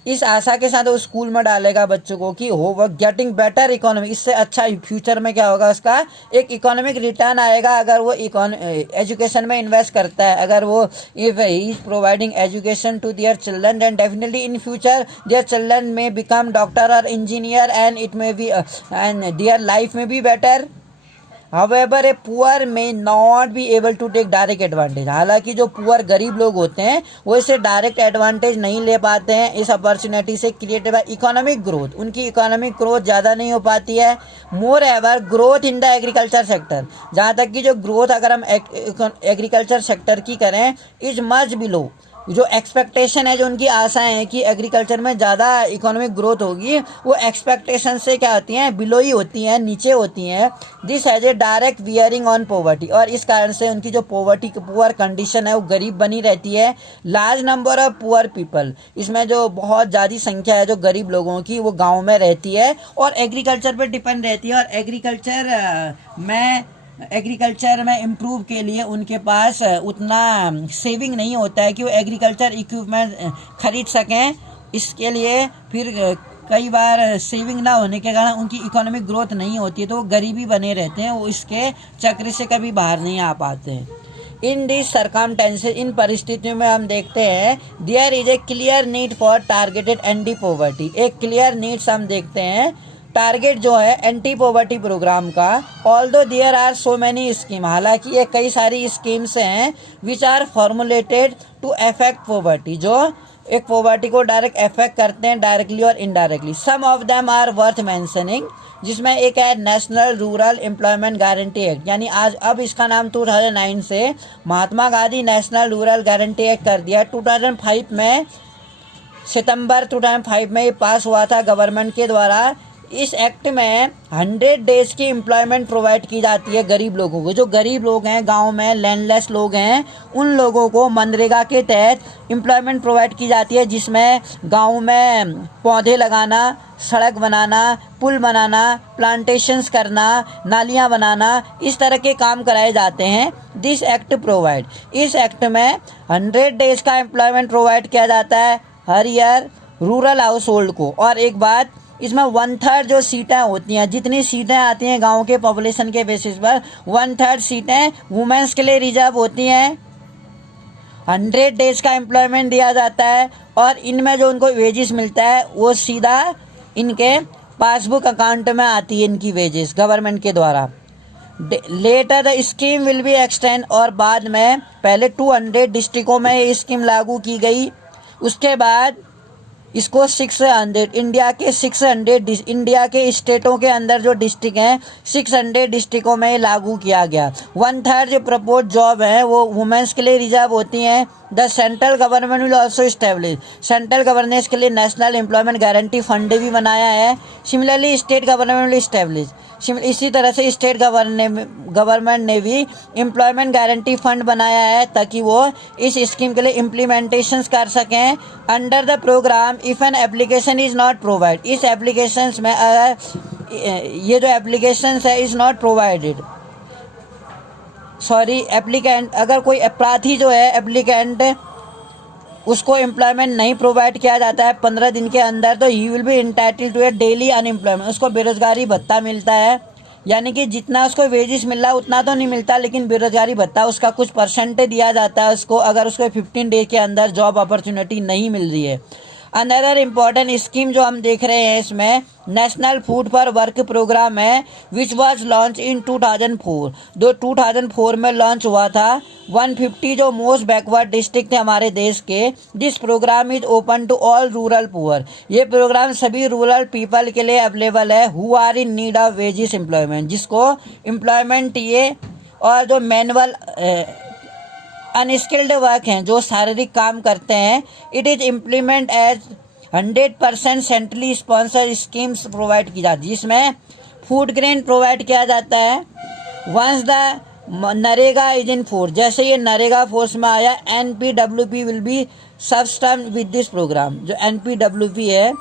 इस आशा के साथ वो स्कूल में डालेगा बच्चों को कि hope of getting better economic, इससे अच्छा फ्यूचर में क्या होगा, उसका एक इकोनॉमिक रिटर्न आएगा अगर वो एजुकेशन में इन्वेस्ट करता है। अगर वो if he is providing education to their children then definitely in future their children may become doctor और engineer and it may be and their life may be better. However, a poor may not be able to take direct advantage, हालांकि जो poor गरीब लोग होते हैं वो इससे direct advantage नहीं ले पाते हैं इस अपॉर्चुनिटी से क्रिएटेड बाय इकोनॉमिक ग्रोथ, उनकी इकोनॉमिक ग्रोथ ज़्यादा नहीं हो पाती है। Moreover growth in the agriculture sector, जहाँ तक कि जो ग्रोथ अगर हम एग्रीकल्चर सेक्टर की करें इज मच बिलो, जो एक्सपेक्टेशन है, जो उनकी आशाएं हैं कि एग्रीकल्चर में ज़्यादा इकोनॉमिक ग्रोथ होगी, वो एक्सपेक्टेशन से क्या होती हैं, बिलो ही होती हैं, नीचे होती हैं। This has a direct bearing on poverty, और इस कारण से उनकी जो पॉवर्टी पुअर कंडीशन है वो गरीब बनी रहती है। Large number of poor people, इसमें जो बहुत ज़्यादा संख्या है जो गरीब लोगों की वो गाँव में रहती है और एग्रीकल्चर पर डिपेंड रहती है, और एग्रीकल्चर में इम्प्रूव के लिए उनके पास उतना सेविंग नहीं होता है कि वो एग्रीकल्चर इक्विपमेंट खरीद सकें। इसके लिए फिर कई बार सेविंग ना होने के कारण उनकी इकोनॉमिक ग्रोथ नहीं होती है, तो वो गरीबी बने रहते हैं, वो इसके चक्र से कभी बाहर नहीं आ पाते हैं। इन दिस सर्कमस्टेंसेस, इन परिस्थितियों में हम देखते हैं there is a clear need for targeted anti poverty, एक क्लियर नीड्स हम देखते हैं टारगेट जो है एंटी पॉवर्टी प्रोग्राम का। Although there are so many scheme, हालांकि ये कई सारी स्कीम्स हैं which are formulated to affect poverty, जो एक पॉवर्टी को डायरेक्ट अफेक्ट करते हैं डायरेक्टली और indirectly. Some of them are worth mentioning, जिसमें एक है national rural employment guarantee act, यानी आज अब इसका नाम 2009 से Mahatma Gandhi national rural guarantee act कर दिया। 2005 में सितंबर 2005 में ये पास हुआ था गवर्नमेंट के द्वारा। इस एक्ट में 100 डेज की एम्प्लॉयमेंट प्रोवाइड की जाती है गरीब लोगों को, जो गरीब लोग हैं गांव में, लैंडलेस लोग हैं, उन लोगों को मनरेगा के तहत एम्प्लॉयमेंट प्रोवाइड की जाती है, जिसमें गांव में पौधे लगाना, सड़क बनाना, पुल बनाना, प्लांटेशंस करना, नालियां बनाना, इस तरह के काम कराए जाते हैं। दिस एक्ट प्रोवाइड, इस एक्ट में 100 डेज का एम्प्लॉयमेंट प्रोवाइड किया जाता है हर ईयर रूरल हाउस होल्ड को। और एक बात, इसमें 1/3 जो सीटें होती हैं, जितनी सीटें आती हैं गांव के पॉपुलेशन के बेसिस पर, 1/3 सीटें वुमेन्स के लिए रिजर्व होती हैं। 100 डेज का एम्प्लॉयमेंट दिया जाता है और इनमें जो उनको वेजेस मिलता है वो सीधा इनके पासबुक अकाउंट में आती है, इनकी वेजेस गवर्नमेंट के द्वारा। Later the scheme will be extend, और बाद में पहले 200 डिस्ट्रिक्टों में ये स्कीम लागू की गई, उसके बाद इसको 600 इंडिया के 600 इंडिया के स्टेटों के अंदर जो डिस्ट्रिक्ट हैं 600 डिस्ट्रिक्टों में लागू किया गया। 1/3 जो प्रपोज जॉब है वो वुमेन्स के लिए रिजर्व होती हैं। The central government will also establish, central governance के लिए नेशनल एम्प्लॉयमेंट गारंटी फंड भी बनाया है। Similarly state government will establish, इसी तरह से स्टेट गवर्नमेंट ने भी एम्प्लॉयमेंट गारंटी फंड बनाया है ताकि वो इस स्कीम के लिए इम्प्लीमेंटेशन कर सकें। Under the programme if an application is not provide, इस एप्लीकेशन में अगर ये जो एप्लीकेशन है is not provided, sorry applicant, अगर कोई अपराधी जो है एप्लीकेंट उसको एम्प्लॉयमेंट नहीं प्रोवाइड किया जाता है 15 दिन के अंदर, तो he will be entitled to a daily unemployment, उसको बेरोजगारी भत्ता मिलता है। यानी कि जितना उसको वेजेस मिल रहा है उतना तो नहीं मिलता, लेकिन बेरोजगारी भत्ता उसका कुछ परसेंटेज दिया जाता है उसको, अगर उसको 15 डे के अंदर जॉब अपॉर्चुनिटी नहीं मिल रही है। अनदर इम्पॉर्टेंट स्कीम जो हम देख रहे हैं इसमें national food for work programme है विच वाज लॉन्च इन 2004, जो 2004 में लॉन्च हुआ था। 150 जो मोस्ट बैकवर्ड डिस्ट्रिक्ट थे हमारे देश के, this programme is open to all rural poor, ये प्रोग्राम सभी रूरल पीपल के लिए अवेलेबल है who are in need of wages employment, जिसको एम्प्लॉयमेंट ये और जो मैनुअल अनस्किल्ड वर्क हैं जो शारीरिक काम करते हैं, it is implement as 100% centrally sponsor schemes provide की जाती है, जिसमें फूड ग्रेन प्रोवाइड किया जाता है। Once the NREGA is in force, जैसे ये नरेगा फोर्स में आया NPWP will be subsume with this programme, जो NPWP है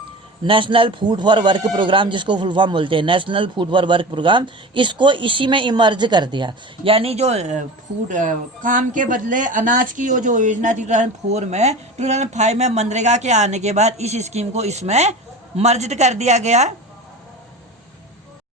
national food for work programme, जिसको फुल फॉर्म बोलते हैं national food for work programme, इसको इसी में इमर्ज कर दिया। यानी जो फूड काम के बदले अनाज की वो जो योजना थी 2004 में, 2005 में मनरेगा के आने के बाद इस स्कीम को इसमें मर्ज कर दिया गया।